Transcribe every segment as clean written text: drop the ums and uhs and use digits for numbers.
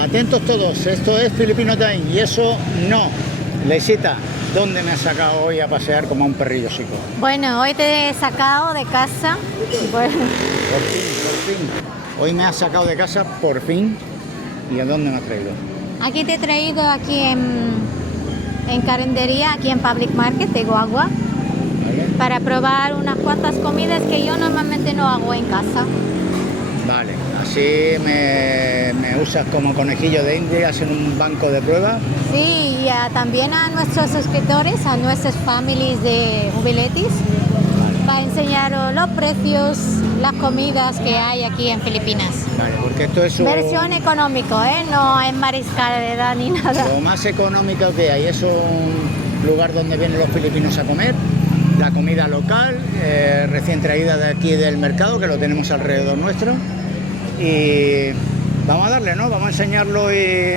Atentos todos, esto es Filipino Time y eso no. Leisita, ¿dónde me has sacado hoy a pasear como a un perrillo chico? Bueno, hoy te he sacado de casa. Bueno, Por fin. Hoy me has sacado de casa por fin. ¿Y a dónde me has traído? aquí te he traído aquí en Carindería, aquí en Public Market de Guagua, ¿Vale? para probar unas cuantas comidas que yo normalmente no hago en casa. Vale, así me usas como conejillo de Indias en un banco de pruebas. Sí, y también a nuestros suscriptores, a nuestras familias de Jubiletis, para enseñaros los precios, las comidas que hay aquí en Filipinas. Vale, porque esto es Versión económico, no es mariscada ni nada. lo más económico que hay. Es un lugar donde vienen los filipinos a comer. La comida local, recién traída de aquí del mercado, que lo tenemos alrededor nuestro. Y vamos a darle, ¿no? Vamos a enseñarlo y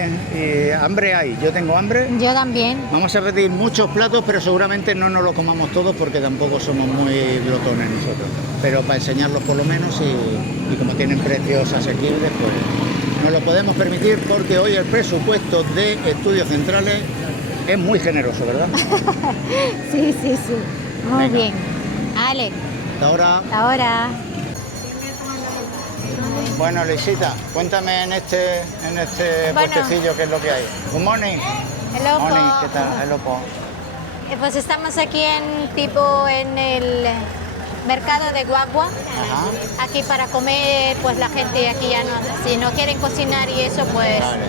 hambre hay. Yo tengo hambre. Yo también. Vamos a pedir muchos platos, pero seguramente no nos lo comamos todos porque tampoco somos muy glotones nosotros. Pero para enseñarlos por lo menos y como tienen precios asequibles, pues nos lo podemos permitir porque hoy el presupuesto de Estudios Centrales es muy generoso, ¿verdad? Sí. Muy Venga. bien. Ale, Hasta ahora. ahora. Bueno, Leisita, cuéntame en este Bueno. puestecillo qué es lo que hay. Good morning. Hello po. Morning, ¿qué tal? Hello po. Pues estamos aquí en el mercado de Guagua. Ajá. Aquí para comer, pues la gente aquí ya no, si no quieren cocinar y eso, pues Vale.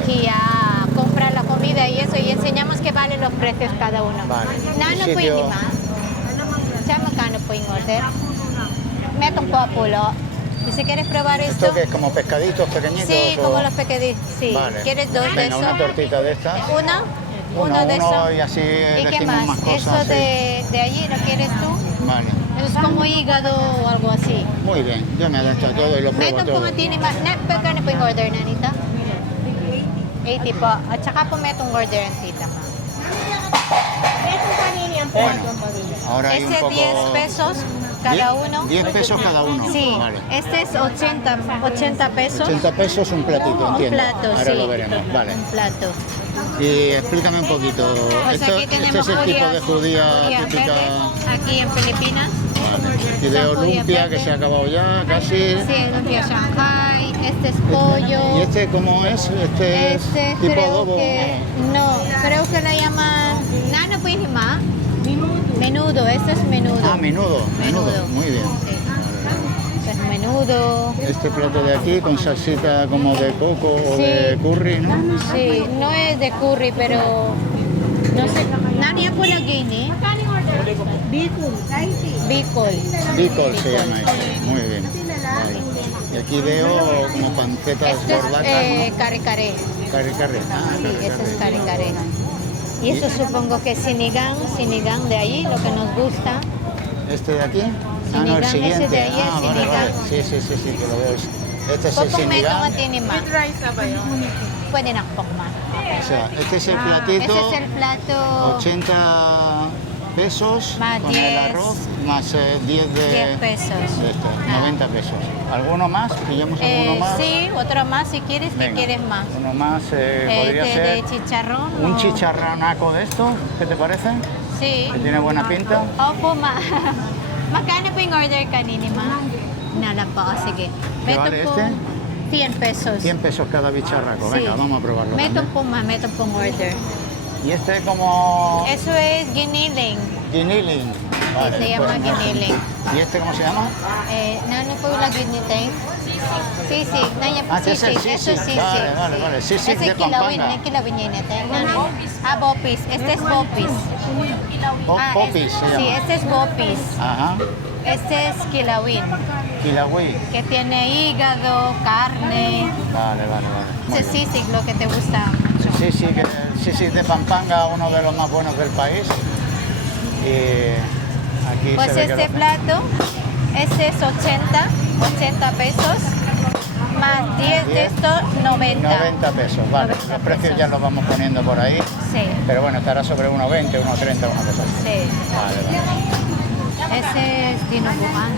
aquí a comprar la comida y eso, y enseñamos que valen los precios cada uno. Vale. No, ¿Y no sitio? pueden ni más. Chama acá no pueden order. Mete un populo. Y si quieres probar esto, ¿Esto qué es? ¿Como pescaditos pequeñitos? sí, o- como los pequeños. Sí. Vale. ¿Quieres dos de Venga, eso? una tortita de estas. Uno de eso. Y así ¿Y qué decimos más? cosas. Eso sí. de allí, ¿lo quieres tú? Vale. Eso es como hígado o algo así. Muy bien, yo me adapto a todo y lo pruebo Meron todo. po tiene más. Pagkano po yung order na nita? 80 po. At saka po metong order ang tita ma. Bueno, ahora hay un Ese poco... 10 pesos cada uno. 10 pesos cada uno. Sí, Vale. este es 80 pesos. 80 pesos un platito, Un entiendo. plato, ahora sí. lo veremos, vale. Un plato. Y explícame un poquito. Pues Esto, aquí este tenemos es el tipo de judías judía típica. verdes, aquí en Filipinas. Vale. Y de Son judías Olimpia que verdes. se ha acabado ya casi. Sí, lumpia Shanghai. Este es pollo. ¿Y este cómo es? Este es Este tipo creo adobo. que no, creo que la llaman nana pues ma. Menudo, este es menudo. Ah, menudo. Muy bien. Sí. Este es menudo. Este plato de aquí con salsita como de coco o Sí. de curry, ¿no? Sí, no es de curry, pero no sé. Nani po lagi ni? Bicol. Bicol se llama este. Muy bien. Vale. Y aquí veo como pancetas Esto es bordacas, ¿no? kare kare. Carre. Ah, Sí, carre, eso es carre. kare kare. Y eso supongo que es sinigang de ahí, lo que nos gusta. ¿Este de aquí? Sinigang, el ese siguiente. de ahí es Vale, sinigang. vale. Sí, que lo veo. Este es el Popong meto sinigang. matini ma. Pwede na pong ma. O sea, este es el Ese platito, es el plato 80 pesos Más con 10. el arroz, más 10 de 10 pesos. de este, Ah. 90 pesos. ¿Alguno más? ¿Pillamos alguno más? Sí, otro más si quieres. ¿Qué Venga, quieres más? Uno más podría de ser chicharrón. un o- chicharronaco de esto, ¿qué te parece? Sí. Que tiene buena pinta. Opo, ma. Magkano po yung order kanini, ma? Nala po, sige. ¿Qué vale po, este? 100 pesos. 100 pesos cada bicharraco. Sí. Venga, vamos a probarlo. Meto también. po, ma. Meto pong order. Y este como Eso es giniling. guiniling. Se llama giniling. ¿Y este cómo se llama? Nano po yung giniling? Sisig. Naya po Ah, ese es sisig. Eso sisig. es sisig. Vale. Sisig Ese de kilawin. Pampanga. Kilawin yun ito. Bopis. Este es bopis. Popis se Sí, llama. este es bopis. Ajá. Este es kilawin. Kilawi. Que tiene hígado, carne. Vale. Muy Ese bien. sisig, lo que te gusta. Sí, de Pampanga, uno de los más buenos del país. Y aquí Pues se ve este que plato, este es 80 pesos, más 10 de estos 90. 90 pesos, vale. 90 Los precios pesos. ya los vamos poniendo por ahí. Sí, Pero bueno, estará sobre 1,20, 1,30, una cosa así. sí. Vale. Ese es dinuguan.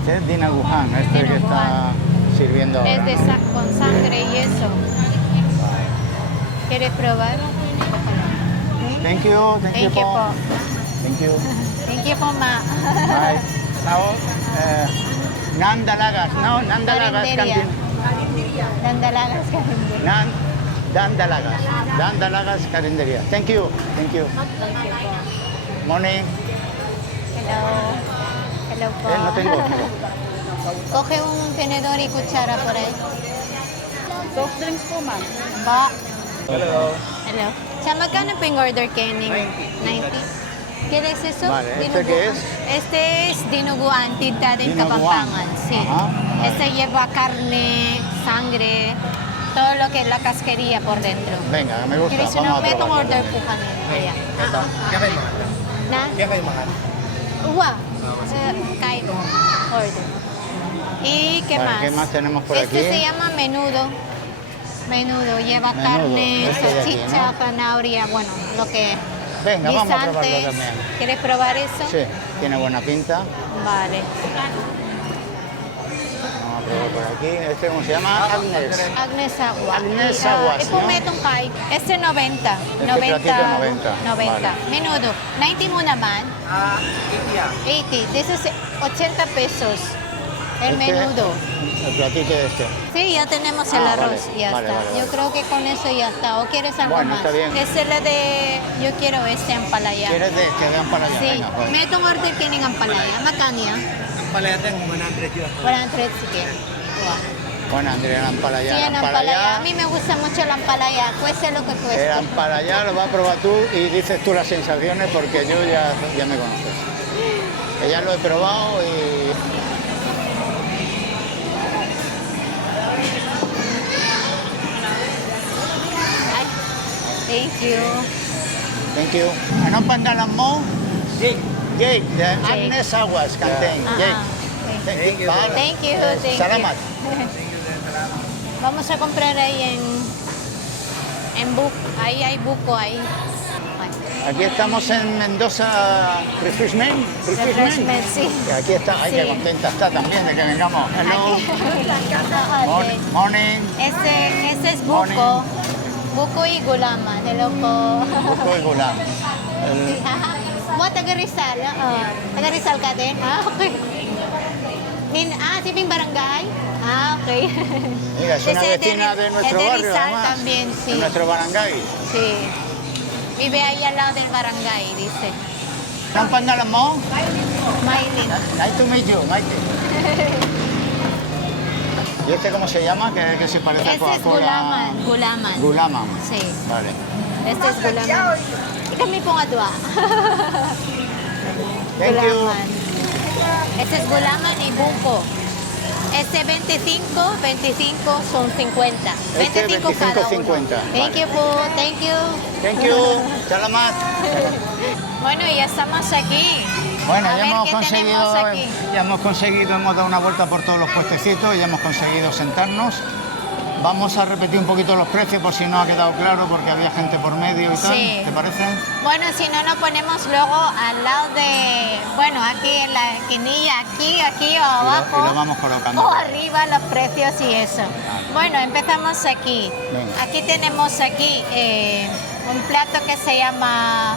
Este es Dinaguhan, este que está... sirviendo ahora. Es de con sangre y eso. ¿Quieres probar? Thank you, Thank you, po. po. Thank you. Thank you, po, ma. Bye. Now, Nandalagas, no, Nandalagas Carinderia. canteen. Dandalagas carinderia. Dandalagas carinderia. Thank you, thank you. Thank you, po. Morning. Hello. Hello, po. No tengo. Coge un tenedor y cuchara por ahí. Soft drinks po, ma'am. Va. Hello. Hello. Sa magkano po yung order kayo? 90. ¿Quieres eso? Vale, ¿este Dinuguan. qué es? Este es dinuguan, tinta de Dinuguan. Kapampangan. Sí. Ajá. Este lleva carne, sangre, todo lo que es la casquería por dentro. Venga, me gusta. ¿Quieres Vamos una a metong probarlo. order po kanina? Kaya. Kaya kayo mahal? Na? Kaya kayo mahal? Uwa. Kahit order. ¿Y qué Vale, más? ¿qué más tenemos por Este aquí? se llama menudo. Menudo, lleva Menudo, carne, este de aquí, salchicha, ¿no? zanahoria, bueno, lo que... Venga, vamos a probarlo guisantes. también. ¿Quieres probar eso? Sí, tiene buena pinta. Vale. Vamos a probar por aquí. Este, ¿cómo se llama? Agnes. Agnes Agua. Agnes Y, Aguas, Ito ¿no? metong kay. Este 90. Este 90. platito 90. 90. Vale. Menudo. 90 mo naman. 80. This is 80 pesos. El Este, menudo. El platito este. Sí, ya tenemos el Ah, arroz, vale, ya vale, está. vale, Yo vale. creo que con eso ya está. ¿O quieres algo Bueno, más? está bien. Es el de... Yo quiero este ampalaya. ¿Quieres de este? Vean para allá. Sí, Venga, pues. metong order ka ng ampalaya. Magkano yan? Ang palayatin, 100 yun. 100, sige. Wow. Bueno, Andrea, la empalaya. Sí, La en ampalaya. A mí me gusta mucho la ampalaya. Cueste lo que el cueste. ampalaya lo vas a probar tú y dices tú las sensaciones porque yo ya me conoces. Que ya lo he probado y... Ay, thank you. Thank you. ¿No pandalas mo? Jake. Jake, de Agnes Aguas, Cantén. Jake. Ajá. Thank you. Thank you, thank Salamat. you. Vamos a comprar ahí en buco. Ahí hay buco ahí. Aquí estamos en Mendoza Refreshment. Refreshment, sí. Y aquí está, ay, qué Sí. contenta está también de que vengamos. Hello. Aquí. Morning. Ese es Morning. buco. Buko y gulama. Hello po. Buko y Gulam. Mo taga Rizal. Taga Rizal ka din? Okay. Siping barangay? Okay. Mira, es una Ese vecina de nuestro es de barrio, Rizal además. también, sí. De nuestro barangay. Sí. Vive ahí al lado del barangay, dice. ¿No pandalas mo? Maylin. Nice to meet you, Maite. ¿Y este cómo se llama? Que se parece a Ese es Coca-Cola. gulaman. Gulaman. Gulaman. Sí. Vale. Este es gulaman. Y kami pong adwa. Thank you. Gulaman. Este es gulaman y buko. Este 25 son 50. Este 25 cada 25, uno. 50. Thank Vale. you po. Thank you. Thank you. Salamat. Bueno, ya estamos aquí. Bueno, A ya ver hemos qué conseguido, tenemos aquí. hemos dado una vuelta por todos los puestecitos, ya hemos conseguido sentarnos. Vamos a repetir un poquito los precios por si no ha quedado claro, porque había gente por medio y tal. Sí. ¿Te parece? Bueno, si no nos ponemos luego al lado de, bueno, aquí en la esquinilla, aquí o abajo. Y lo vamos colocando. O arriba los precios y eso. Bueno, empezamos aquí. Venga. Aquí tenemos un plato que se llama,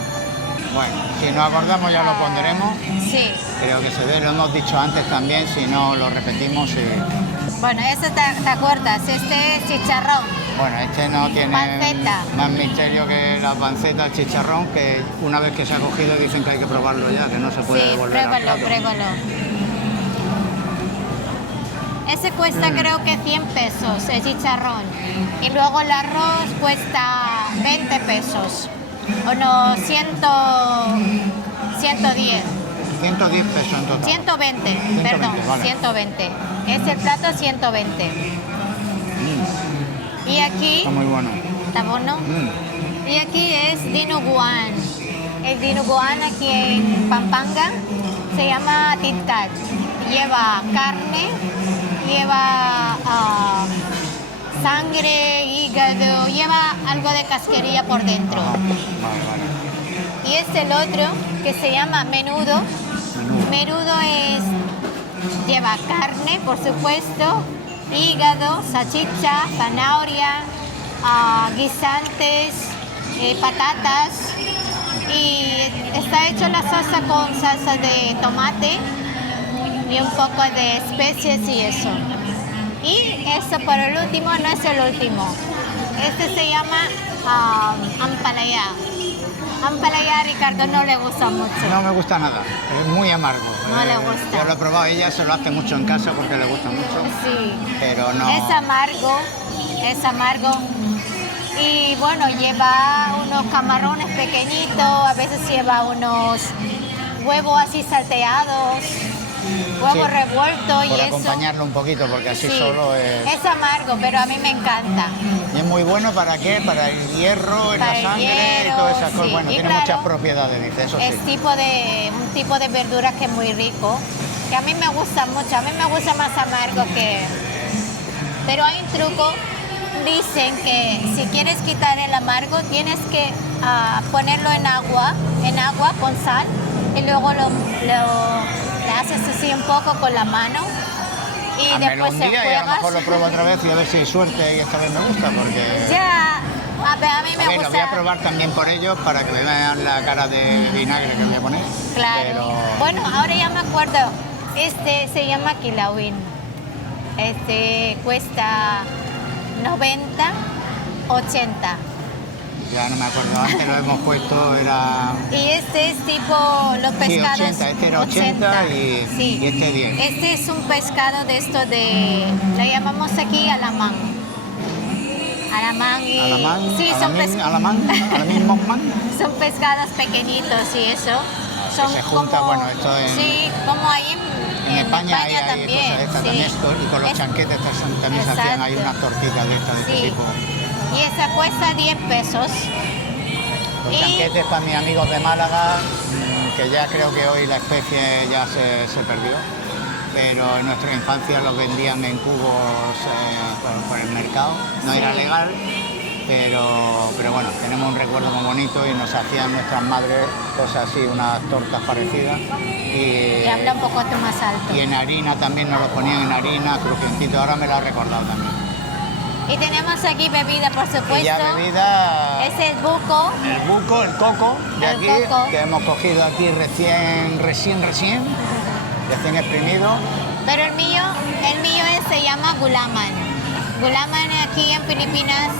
Bueno, si nos acordamos ya lo pondremos. sí. Creo que se ve, lo hemos dicho antes también, si no lo repetimos. Bueno, este te acuerdas, este es chicharrón. Bueno, este no tiene Panceta. más misterio que la panceta, el chicharrón, que una vez que se ha cogido dicen que hay que probarlo ya, que no se puede Sí, devolver al pruébalo, plato. pruébalo. Ese cuesta creo que 100 pesos, el chicharrón. Y luego el arroz cuesta 20 pesos. O no, 110. 110 pesos en total. 120, perdón, vale. 120. Es el plato 120. Y aquí, Está muy bueno. ¿está bueno? Mm. Y aquí es dinuguan. El dinuguan aquí en Pampanga se llama titcat. Lleva carne, lleva sangre, hígado, lleva algo de casquería por dentro. Ajá. Vale, vale. Y este el otro que se llama menudo. Menudo lleva carne, por supuesto, hígado, salchicha, zanahoria, guisantes, patatas, y está hecho la salsa con salsa de tomate y un poco de especies y eso. Y eso por el último no es el último. Este se llama ampalaya. Ampalaya a Ricardo no le gusta mucho. No me gusta nada, es muy amargo. No le gusta. Yo lo he probado, ella se lo hace mucho en casa porque le gusta mucho. Sí. Pero no. Es amargo, es amargo. Y bueno, lleva unos camarones pequeñitos, a veces lleva unos huevos así salteados, huevos revueltos y por eso. acompañarlo un poquito, porque así Sí, solo es... es amargo, pero a mí me encanta. Y es muy bueno ¿para qué? Para el hierro en Para la el sangre y hierro, todas esas cosas. sí. Bueno, Y tiene claro, muchas propiedades, dice, eso Es sí. un tipo de verdura que es muy rico, que a mí me gusta mucho. A mí me gusta más amargo que... Pero hay un truco. Dicen que si quieres quitar el amargo tienes que ponerlo en agua con sal y luego le haces así un poco con la mano y Házmelo después un se día y a lo mejor lo juegas. pruebo otra vez y a ver si hay suerte y esta vez me gusta, porque... Ya, a mí me A ver, lo voy a gusta. probar también por ellos para que vean la cara de vinagre que voy a poner. Claro. Pero... Bueno, ahora ya me acuerdo. Este se llama Kilawin. Este cuesta 90, 80. Ya no me acuerdo, antes lo hemos puesto, era... Y este es tipo los Sí, pescados. 80, este era 80 y, sí. y este 10. Este es un pescado de esto de... Le llamamos aquí alamán. Alamán y... Alamán, Sí, alamán. son pescados pequeñitos y eso. Que se junta, bueno, esto en... Sí, como ahí En España hay también. cosas de estas sí. también, y con los chanquetes estas también se hacían ahí Exacto. unas tortitas de estas de este Sí. tipo. Y esa cuesta 10 pesos. Los Y- chanquetes para mis amigos de Málaga, que ya creo que hoy la especie ya se perdió, pero en nuestra infancia los vendían en cubos por el mercado, no Sí. era legal, pero bueno, tenemos un recuerdo muy bonito y nos hacían nuestras madres cosas así, unas tortas parecidas. Y habla un poco más alto. Y en harina también nos los ponían en harina, crujientito, ahora me lo ha recordado también. Y tenemos aquí bebida, por supuesto. Y ya bebida, Es el buco. el buco, el coco de El aquí, coco. que hemos cogido aquí recién exprimido. Pero el mío se llama gulaman. Gulaman aquí en Filipinas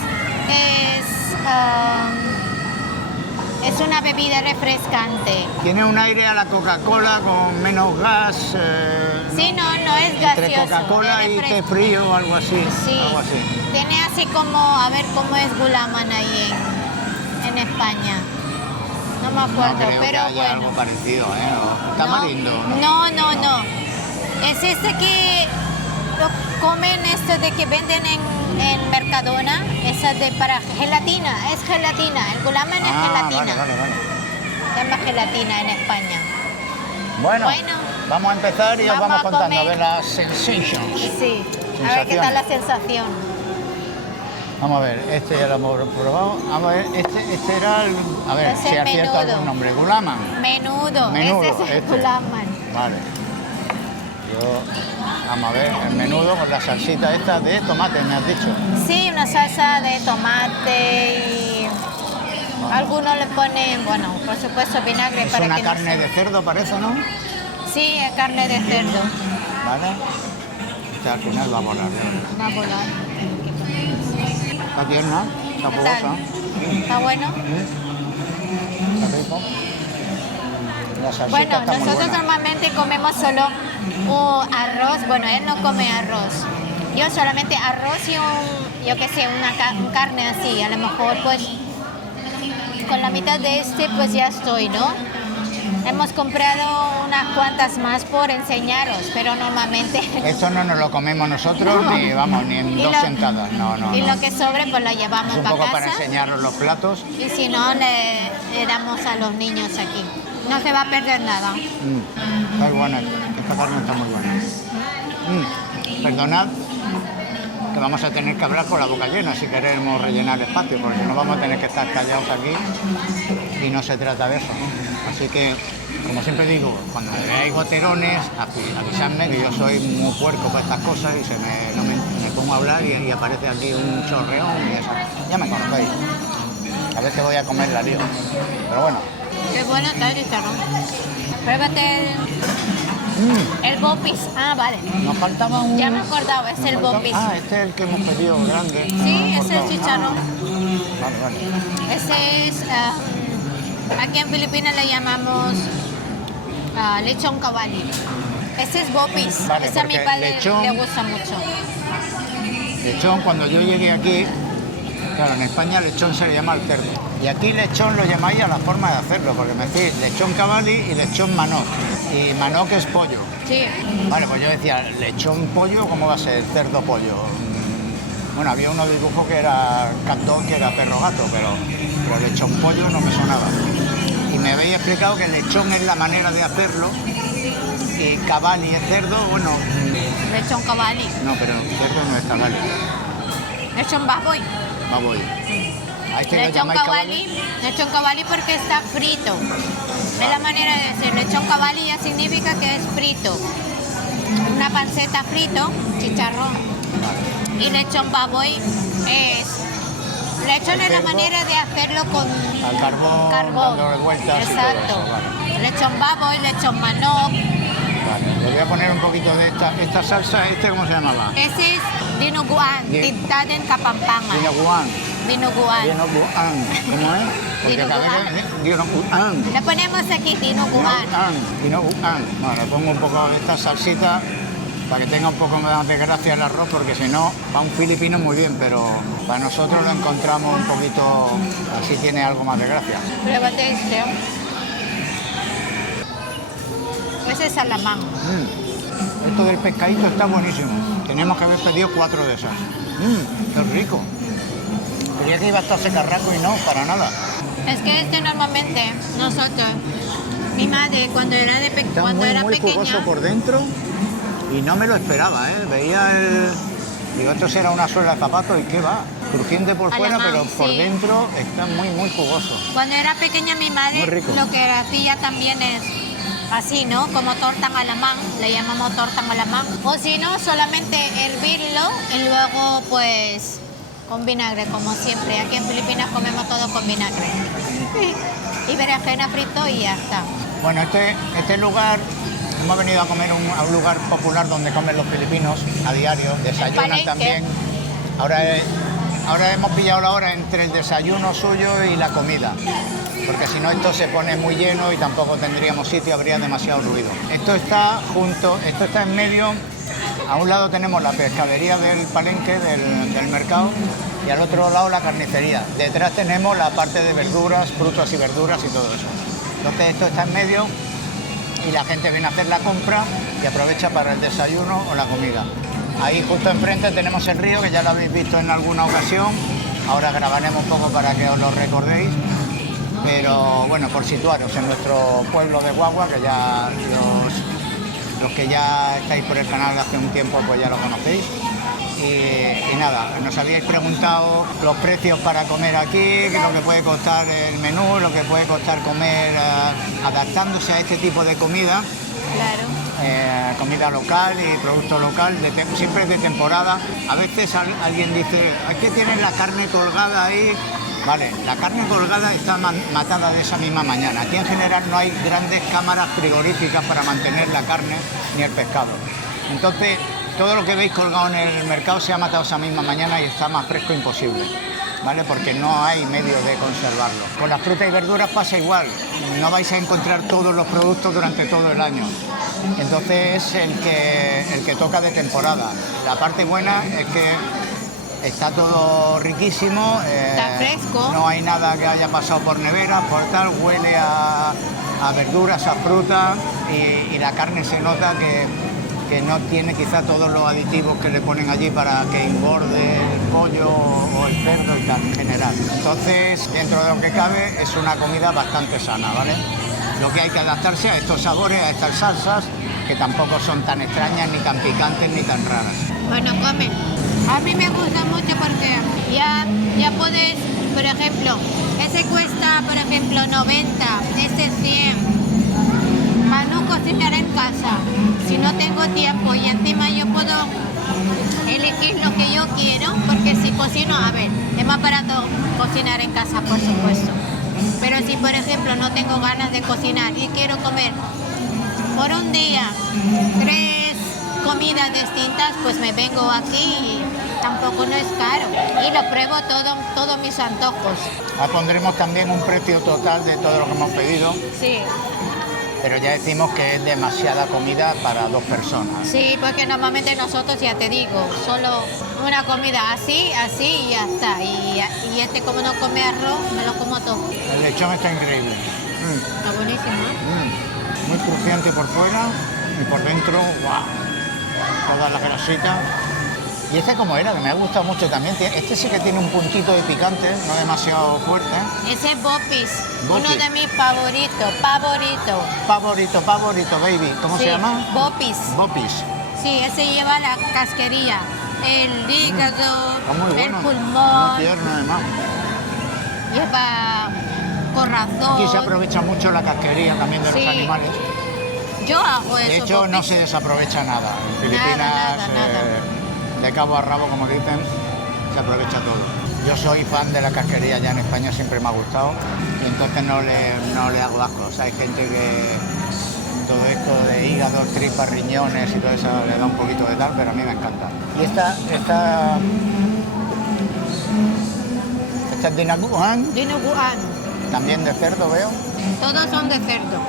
es una bebida refrescante. Tiene un aire a la Coca-Cola con menos gas. Sí, no es Entre gaseoso. Coca-Cola es y té refresco. frío o algo así. Sí, Algo así. tiene así como, a ver cómo es gulaman ahí en España. No me acuerdo, No creo que pero haya algo bueno. parecido, ¿eh? Tamarindo. No. Es este que lo comen, este de que venden en Mercadona, esa de para gelatina, es gelatina, el gulaman es gelatina. Vale. Se llama gelatina en España. Bueno, Bueno, vamos a empezar y os vamos vamos a contando comer. a ver las sensations. Sí, a ver qué tal la sensación. Vamos a ver, este ya lo hemos probado. Vamos a ver, este era el... A ver, Es si el acierto menudo. algún nombre. Gulaman. Menudo, Menudo, ese es el este. gulaman. Vale. Vamos a ver, el menudo con la salsita esta de tomate, me has dicho. Sí, una salsa de tomate y algunos le ponen, bueno, por supuesto vinagre Es para una que no carne se... de cerdo, parece, ¿no? Sí, es carne de cerdo. Vale. Este al final va a volar. ¿no? Va a volar. Está tierna, está ¿Qué jugosa. tal? ¿Está bueno? Está rico. La salsita Bueno, está muy nosotros buena. normalmente comemos solo arroz. Bueno, él no come arroz. Yo solamente arroz y yo qué sé, un carne así. A lo mejor pues con la mitad de este pues ya estoy, ¿no? Hemos comprado unas cuantas más por enseñaros, pero normalmente... Esto no nos lo comemos nosotros ni en Y dos lo- sentadas. No. Y lo que sobre pues lo llevamos Es un para poco para casa. enseñaros los platos. Y si no, le damos a los niños aquí. No se va a perder nada. Está buena, esta carne está muy buena. Perdonad que vamos a tener que hablar con la boca llena si queremos rellenar el espacio, porque no vamos a tener que estar callados aquí y no se trata de eso, ¿no? Así que, como siempre digo, cuando veáis goterones, avisadme que yo soy muy puerco para estas cosas y me pongo a hablar y aparece aquí un chorreón y eso. Ya me conocéis. A ver qué voy a comer la lío. Pero bueno. Qué bueno está el chicharrón. Pruébate el bopis. Ah, vale. Nos faltaba un... Ya me acordaba, es el bopis. Ah, este es el que hemos pedido grande. Sí, No ese es cortado. chicharrón. Vale, vale. Ese es, aquí en Filipinas le llamamos lechón caballi. Ese es bopis. Vale, Ese a mi porque padre lechón- le gusta mucho. Lechón, cuando yo llegué aquí, claro, en España lechón se le llama al cerdo. Y aquí lechón lo llamáis a la forma de hacerlo, porque me decís lechón caballi y lechón manok. Y manok es pollo. Sí. Vale, pues yo decía, lechón pollo, ¿cómo va a ser cerdo pollo? Bueno, había unos dibujos que era cantón, que era perro gato, pero lechón pollo no me sonaba. Y me habéis explicado que lechón es la manera de hacerlo y caballi es cerdo, bueno, Lechón caballi. no, pero cerdo no es caballi. Lechón baboy. Baboy. ¿A este lo Lechón llamáis caballi. Lechón caballi porque está frito. Es la manera de decir. Lechón caballi ya significa que es frito. Una panceta frito, chicharrón. Y lechón baboy es... Lechón es la cerdo manera de hacerlo con al carbón, dándole vueltas y todo Exacto. eso, vale. Lechón baboy, lechón manok. Vale, le voy a poner un poquito de esta salsa, ¿cómo se llamaba? Ese es dinuguan, Di- tintaden kapampanga. Dinoguan. Dinuguan. Dinoguan. ¿Cómo es? Porque Dinoguan. Le ponemos aquí dinuguan. Dinoguan. Bueno, le pongo un poco de esta salsita para que tenga un poco más de gracia el arroz, porque si no, para un filipino muy bien, pero para nosotros lo encontramos un poquito, así tiene algo más de gracia. Pruébate este. Ese es salamán. Esto del pescadito está buenísimo. Tenemos que haber pedido 4 de esas. Qué rico. Creía que iba a estar secarraco y no, para nada. Es que este normalmente nosotros, mi madre cuando era, Está cuando muy, era muy pequeña, jugoso por dentro y no me lo esperaba, ¿eh? Veía el... Digo, esto será una suela de zapato y qué va. Crujiente por fuera, Alemán, pero por sí. dentro está muy, muy jugoso. cuando era pequeña mi Muy madre rico. lo que hacía también es así, ¿no? Como torta en alemán, le llamamos torta en alemán. O si no, solamente hervirlo y luego pues con vinagre, como siempre. Aquí en Filipinas comemos todo con vinagre. Y berenjena frito y ya está. Bueno, este lugar, hemos venido a comer a un lugar popular donde comen los filipinos a diario, desayunan Palenque. también. Ahora hemos pillado la hora entre el desayuno suyo y la comida, porque si no esto se pone muy lleno y tampoco tendríamos sitio, habría demasiado ruido. Esto está en medio, a un lado tenemos la pescadería del palenque, del mercado, y al otro lado la carnicería. Detrás tenemos la parte de verduras, frutas y verduras y todo eso. Entonces esto está en medio y la gente viene a hacer la compra y aprovecha para el desayuno o la comida. Ahí justo enfrente tenemos el río, que ya lo habéis visto en alguna ocasión. Ahora grabaremos un poco para que os lo recordéis. Pero bueno, por situaros en nuestro pueblo de Guagua, que ya los que ya estáis por el canal hace un tiempo pues ya lo conocéis. Y nada, nos habíais preguntado los precios para comer aquí, lo que puede costar el menú, lo que puede costar comer adaptándose a este tipo de comida. Claro. Comida local y producto local, siempre de temporada. A veces alguien dice, es que tienen la carne colgada ahí. Vale, la carne colgada está matada de esa misma mañana. Aquí en general no hay grandes cámaras frigoríficas para mantener la carne ni el pescado. Entonces, todo lo que veis colgado en el mercado se ha matado esa misma mañana y está más fresco imposible, ¿vale? Porque no hay medio de conservarlo. Con las frutas y verduras pasa igual. No vais a encontrar todos los productos durante todo el año. Entonces es el que toca de temporada. La parte buena es que está todo riquísimo. Está fresco. No hay nada que haya pasado por nevera, por tal. Huele a verduras, a fruta y la carne se nota que no tiene quizá todos los aditivos que le ponen allí para que engorde el pollo o el cerdo y tal en general. Entonces, dentro de lo que cabe, es una comida bastante sana, ¿vale? Lo que hay que adaptarse a estos sabores, a estas salsas, que tampoco son tan extrañas, ni tan picantes, ni tan raras. Bueno, come. A mí me gusta mucho porque ya puedes, por ejemplo, ese cuesta, por ejemplo, 90, este 100. Manu cocinar en casa, si no tengo tiempo y encima yo puedo elegir lo que yo quiero, porque si cocino, a ver, es más barato cocinar en casa, por supuesto. Pero si, por ejemplo, no tengo ganas de cocinar y quiero comer por un día 3 comidas distintas, pues me vengo aquí y tampoco no es caro. Y lo pruebo todos mis antojos. Pondremos también un precio total de todo lo que hemos pedido, Sí, pero ya decimos que es demasiada comida para 2 personas. sí, porque normalmente nosotros, ya te digo, solo una comida así, así y ya está. Y este, como no come arroz, me lo como todo. El lechón está increíble. Está buenísimo, ¿eh? Muy crujiente por fuera y por dentro, ¡guau! Toda la grasita. Y este como era, que me ha gustado mucho también. Este sí que tiene un puntito de picante, no demasiado fuerte. Ese es Bopis, Bopis. uno de mis favoritos, Favorito, baby. ¿Cómo Sí, se llama? Bopis. Bopis. Sí, ese lleva la casquería, el hígado, Está muy el bueno. pulmón, Muy tierno además. lleva corazón. Aquí se aprovecha mucho la casquería también de Sí. los animales. Yo hago eso. De hecho, no Bopis. se desaprovecha nada. En Filipinas, nada. de cabo a rabo, como dicen, se aprovecha todo. Yo soy fan de la casquería, ya en España siempre me ha gustado y entonces no le hago asco. O sea, hay gente que todo esto de hígado, tripas, riñones y todo eso le da un poquito de tal, pero a mí me encanta. Y esta es Dinaguan, Dinuguan, también de cerdo veo. todos son de cerdo,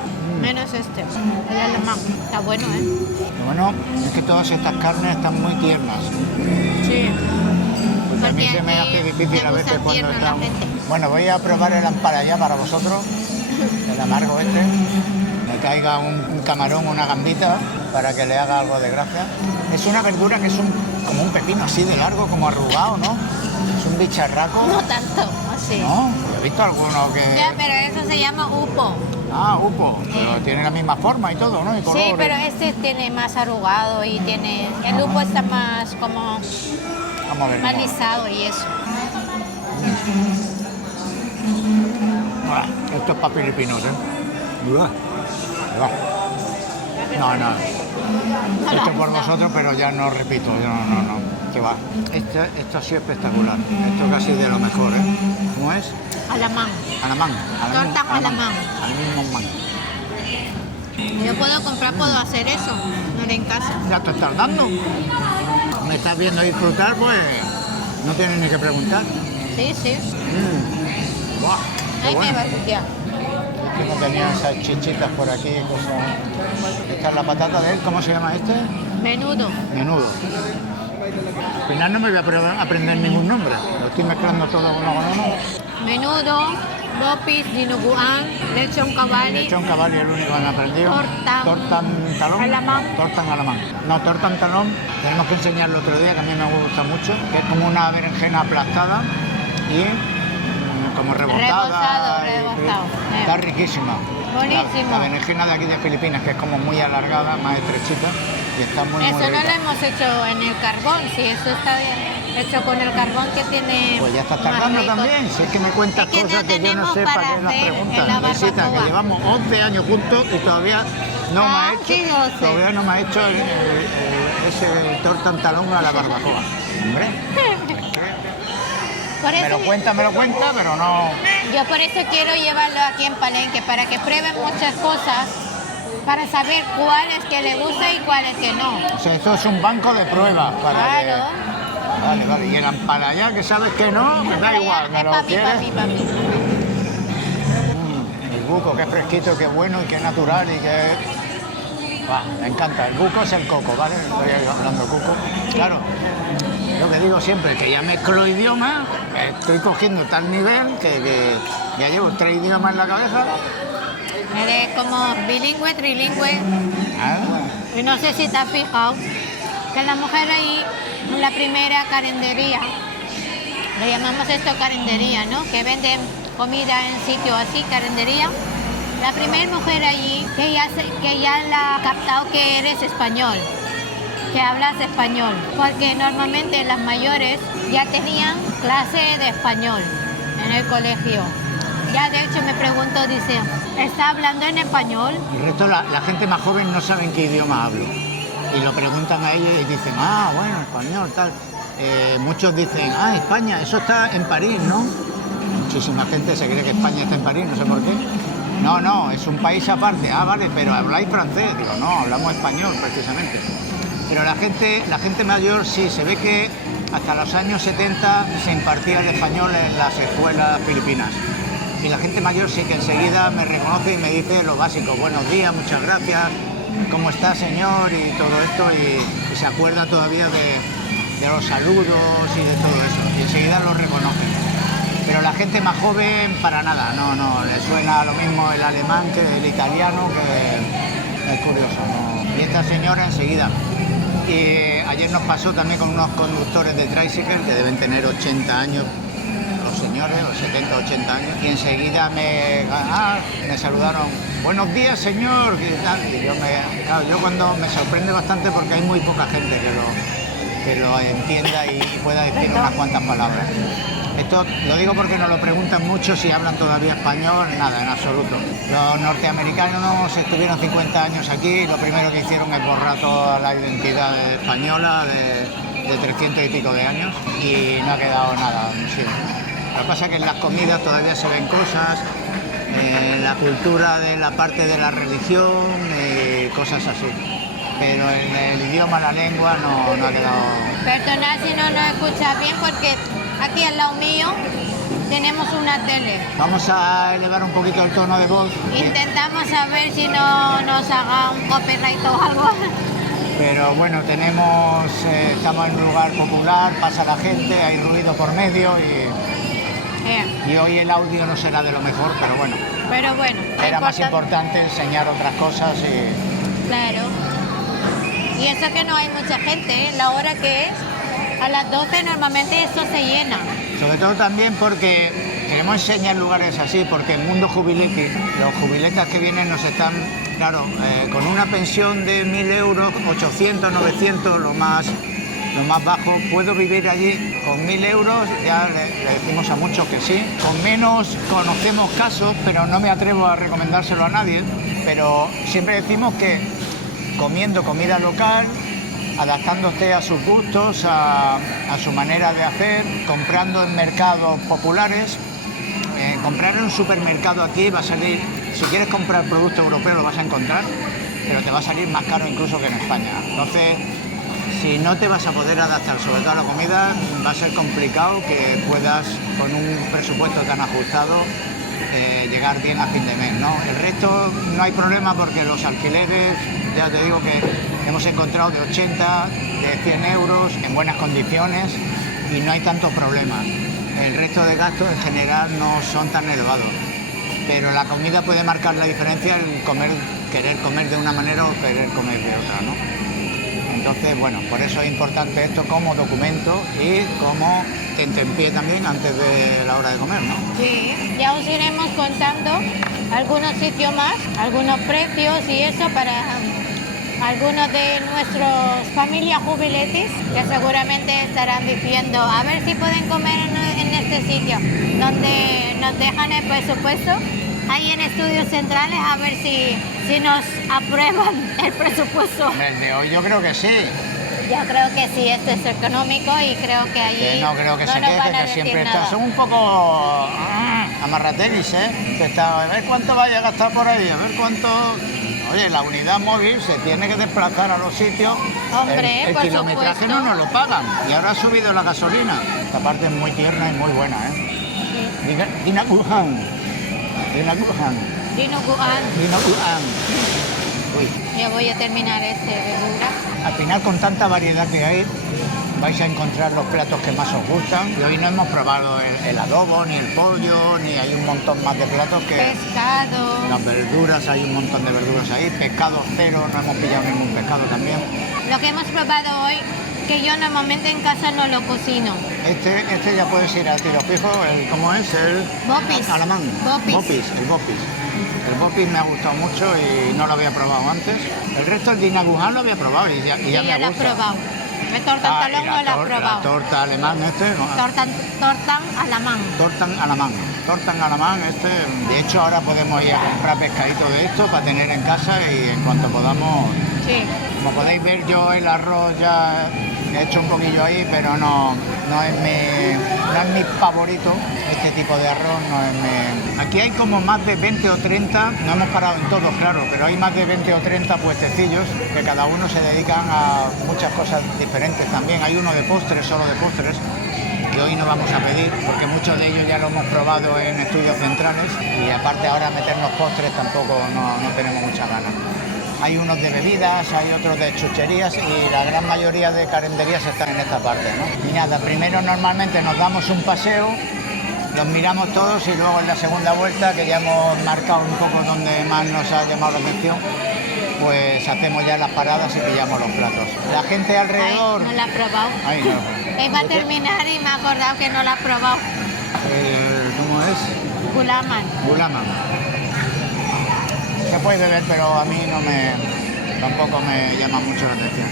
menos este, el alemán. Está bueno, ¿eh? Lo bueno es que todas estas carnes están muy tiernas. Sí. Pues a mí Porque se me aquí hace difícil le a veces gusta cuando tierno a la estamos... gente. Bueno, voy a probar el ampalaya para vosotros, el amargo este. Me caiga un camarón, una gambita, para que le haga algo de gracia. Es una verdura que es como un pepino así de largo, como arrugado, ¿no? Es un bicharraco. No tanto, así. No, he visto alguno que... Ya, pero eso se llama upo. Ah, upo, pero tiene la misma forma y todo, ¿no? Y Sí, color. pero este tiene más arrugado y tiene... El upo está más como Vamos a ver. más cómo- lisado y eso. Ah, esto es para filipinos, ¿eh? Buah. Buah. No, no. Esto es por vosotros, pero ya no repito, no. Que va. Esto ha sido espectacular. Esto casi de lo mejor, ¿eh? ¿Cómo es? Alamán. Alamán. Torta alamán. Al mismo man. Yo puedo comprar, puedo hacer eso, no en casa. Ya te estás dando. Me estás viendo disfrutar, pues no tienes ni que preguntar. Sí, sí. Buah, qué Ahí me bueno. va a copiar. Es que no tenía esas chichitas por aquí, cosas. Esta es la patata de él, ¿cómo se llama este? Menudo. Menudo. Al final no me voy a aprender ningún nombre, lo estoy mezclando todo uno con uno. Menudo, bopis, dinuguan, lechón caballi. Lechón caballo es el único que me he aprendido. Tortan talón. Alamán. Tortan alamán. No, tortan talón, tenemos que enseñarlo otro día, que a mí me gusta mucho, que es como una berenjena aplastada y como rebozada. Rebozado. Está riquísima. Buenísimo. La berenjena de aquí de Filipinas, que es como muy alargada, más estrechita y está muy Eso no rica. lo hemos hecho en el carbón, sí, eso está bien. Hecho con el carbón que tiene. Pues ya estás más tardando rico. también, si es que me cuentas Es que no cosas que yo no tenemos sé para para qué las hacer preguntas. en la Visita, que barbacoa. llevamos 11 años juntos y todavía no me ha hecho, sí, yo sé. todavía no me ha hecho ese tortan talón a la barbacoa. Hombre, Por me eso lo cuenta, pero no... yo por eso quiero llevarlo aquí en Palenque, para que prueben muchas cosas, para saber cuáles que le gusta y cuáles que no. O sea, esto es un banco de pruebas para Claro. que... Vale. Y el ampalaya, que sabes que no, me da igual, me Es lo para mí, quieres. para mí. El buco, que es fresquito, que es bueno y que es natural y que... Buah, me encanta. El buco es el coco, ¿vale? Estoy hablando de coco. Claro, lo que digo siempre, que ya mezclo idiomas, estoy cogiendo tal nivel que ya llevo 3 idiomas en la cabeza. Eres como bilingüe, trilingüe. Ah, Y no sé si te has fijado que la mujer ahí, en la primera carendería, le llamamos esto carendería, ¿no? Que venden comida en sitio así, carendería. La primera mujer allí que ya la ha captado que eres español, que hablas español, porque normalmente las mayores ya tenían clase de español en el colegio. Ya de hecho me pregunto, dice, ¿está hablando en español? el resto, la gente más joven no sabe en qué idioma hablo. y lo preguntan a ellos y dicen, ah, bueno, español, tal. Muchos dicen, ah, España, eso está en París, ¿no? Muchísima gente se cree que España está en París, no sé por qué. No, no, es un país aparte. Ah, vale, pero ¿habláis francés? Digo, no, hablamos español precisamente. Pero la gente mayor sí, se ve que hasta los años 70 se impartía el español en las escuelas filipinas. Y la gente mayor sí que enseguida me reconoce y me dice lo básico, buenos días, muchas gracias, ¿cómo está, señor? Y todo esto, y se acuerda todavía de los saludos y de todo eso. Y enseguida lo reconocen. Pero la gente más joven, para nada, no, le suena lo mismo el alemán que el italiano, que es curioso, ¿no? Y esta señora enseguida. Y ayer nos pasó también con unos conductores de tricycle que deben tener 80 años, los señores, o 70, 80 años, y enseguida me saludaron, buenos días, señor, y tal. Y yo cuando me sorprende bastante porque hay muy poca gente que lo entienda y pueda decir unas cuantas palabras. Esto lo digo porque nos lo preguntan mucho si hablan todavía español, nada, en absoluto. Los norteamericanos estuvieron 50 años aquí y lo primero que hicieron es borrar toda la identidad española de 300 y pico de años y no ha quedado nada. Sí. Lo que pasa es que en las comidas todavía se ven cosas, en la cultura de la parte de la religión, cosas así. Pero en el idioma, la lengua, no ha quedado... Perdona si no nos escuchas bien porque aquí al lado mío tenemos una tele. Vamos a elevar un poquito el tono de voz. Intentamos a ver si no nos haga un copyright o algo. Pero bueno, estamos en un lugar popular, pasa la gente, hay ruido por medio y hoy el audio no será de lo mejor, pero bueno. Pero bueno. Era más importante enseñar otras cosas y... Claro. Y eso que no hay mucha gente, ¿eh? La hora que es, a las 12 normalmente esto se llena. Sobre todo también porque queremos enseñar lugares así, porque el mundo jubileti, los jubiletas que vienen nos están, claro, con una pensión de 1.000 euros, 800, 900, lo más bajo, puedo vivir allí con 1.000 euros, ya le decimos a muchos que sí. Con menos conocemos casos, pero no me atrevo a recomendárselo a nadie, pero siempre decimos que comiendo comida local, adaptándose a sus gustos, a su manera de hacer, comprando en mercados populares. Comprar en un supermercado aquí va a salir, si quieres comprar producto europeo lo vas a encontrar, pero te va a salir más caro incluso que en España. Entonces, si no te vas a poder adaptar sobre todo a la comida, va a ser complicado que puedas, con un presupuesto tan ajustado, llegar bien a fin de mes, ¿no? El resto no hay problema porque los alquileres, ya te digo que hemos encontrado de 80, de 100 euros en buenas condiciones y no hay tantos problemas. El resto de gastos en general no son tan elevados, pero la comida puede marcar la diferencia en querer comer de una manera o querer comer de otra, ¿no? Entonces, bueno, por eso es importante esto como documento y como tentempié también antes de la hora de comer, ¿no? Sí, ya os iremos contando algunos sitios más, algunos precios y eso para algunos de nuestros familias jubiletis que seguramente estarán diciendo a ver si pueden comer en este sitio, donde nos dejan el presupuesto. Ahí en Estudios Centrales, a ver si nos aprueban el presupuesto. El de hoy yo creo que sí. Yo creo que sí, este es económico y creo que ahí no creo que no se nos queje, van a que decir siempre nada. son un poco amarratenis, ¿eh? Que está, a ver cuánto vaya a gastar por ahí, a ver cuánto... Oye, la unidad móvil se tiene que desplazar a los sitios. Hombre, el por kilometraje supuesto. no nos lo pagan y ahora ha subido la gasolina. Esta parte es muy tierna y muy buena, ¿eh? Dinaguhan. Uy. Ya voy a terminar este verdura. Al final, con tanta variedad que hay, vais a encontrar los platos que más os gustan. Y hoy no hemos probado el adobo, ni el pollo, ni hay un montón más de platos que... Pescado. Las verduras, hay un montón de verduras ahí. Pescado cero, no hemos pillado ningún pescado también. Lo que hemos probado hoy, que yo normalmente en casa no lo cocino. Este ya puedes ir a tiro fijo, ¿cómo es? El Bopis. alemán. Bopis. El bopis. El bopis me ha gustado mucho y no lo había probado antes. El resto, el dinaguhan lo había probado y ya Sí, ya me lo has gusta. probado. El tortantalón no lo he La probado. torta alemán ¿no? Tortan alamán. Tortan alemán de hecho ahora podemos ir a comprar pescadito de esto para tener en casa y en cuanto podamos. Sí. Como podéis ver, yo el arroz ya he hecho un poquillo ahí, pero no es mi favorito, este tipo de arroz no es mi... Aquí hay como más de 20 o 30, no hemos parado en todos, claro, pero hay más de 20 o 30 puestecillos que cada uno se dedican a muchas cosas diferentes también. Hay uno de postres, solo de postres, que hoy no vamos a pedir, porque muchos de ellos ya lo hemos probado en estudios centrales y aparte ahora meternos postres tampoco no tenemos muchas ganas. Hay unos de bebidas, hay otros de chucherías y la gran mayoría de carenderías están en esta parte, ¿no? Y nada, primero normalmente nos damos un paseo, los miramos todos y luego en la segunda vuelta, que ya hemos marcado un poco donde más nos ha llamado la atención, pues hacemos ya las paradas y pillamos los platos. La gente alrededor... Ay, no la he probado. Ay, no. Iba a terminar y me he acordado que no la he probado. ¿Cómo es? Gulaman. Gulaman. Se puede beber, pero a mí tampoco me llama mucho la atención.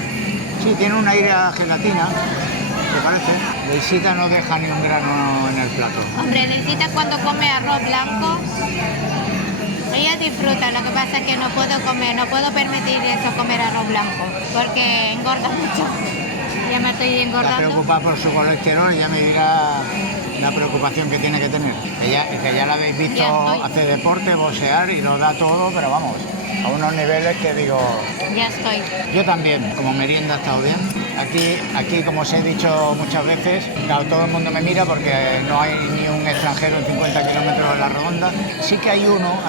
Sí, tiene un aire a gelatina, ¿te parece? Leisita no deja ni un grano en el plato. Hombre, Leisita cuando come arroz blanco, ella disfruta, lo que pasa es que no puedo permitir eso, comer arroz blanco, porque engorda mucho. Ya me estoy Está engordando. preocupada por su colesterol y ya me dirá la preocupación que tiene que tener. Que ya la habéis visto hacer deporte, boxear y lo da todo, pero vamos, a unos niveles que digo... Ya estoy. Yo también, como merienda ha estado bien. Aquí, como os he dicho muchas veces, claro, todo el mundo me mira porque no hay ni un extranjero en 50 kilómetros de la redonda. Sí que hay uno.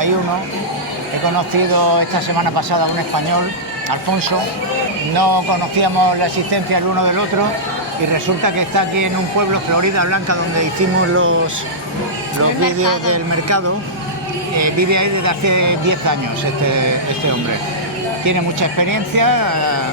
He conocido esta semana pasada a un español, Alfonso. No conocíamos la existencia el uno del otro y resulta que está aquí en un pueblo, Florida Blanca, donde hicimos los vídeos del mercado. Vive ahí desde hace 10 años este hombre. Tiene mucha experiencia,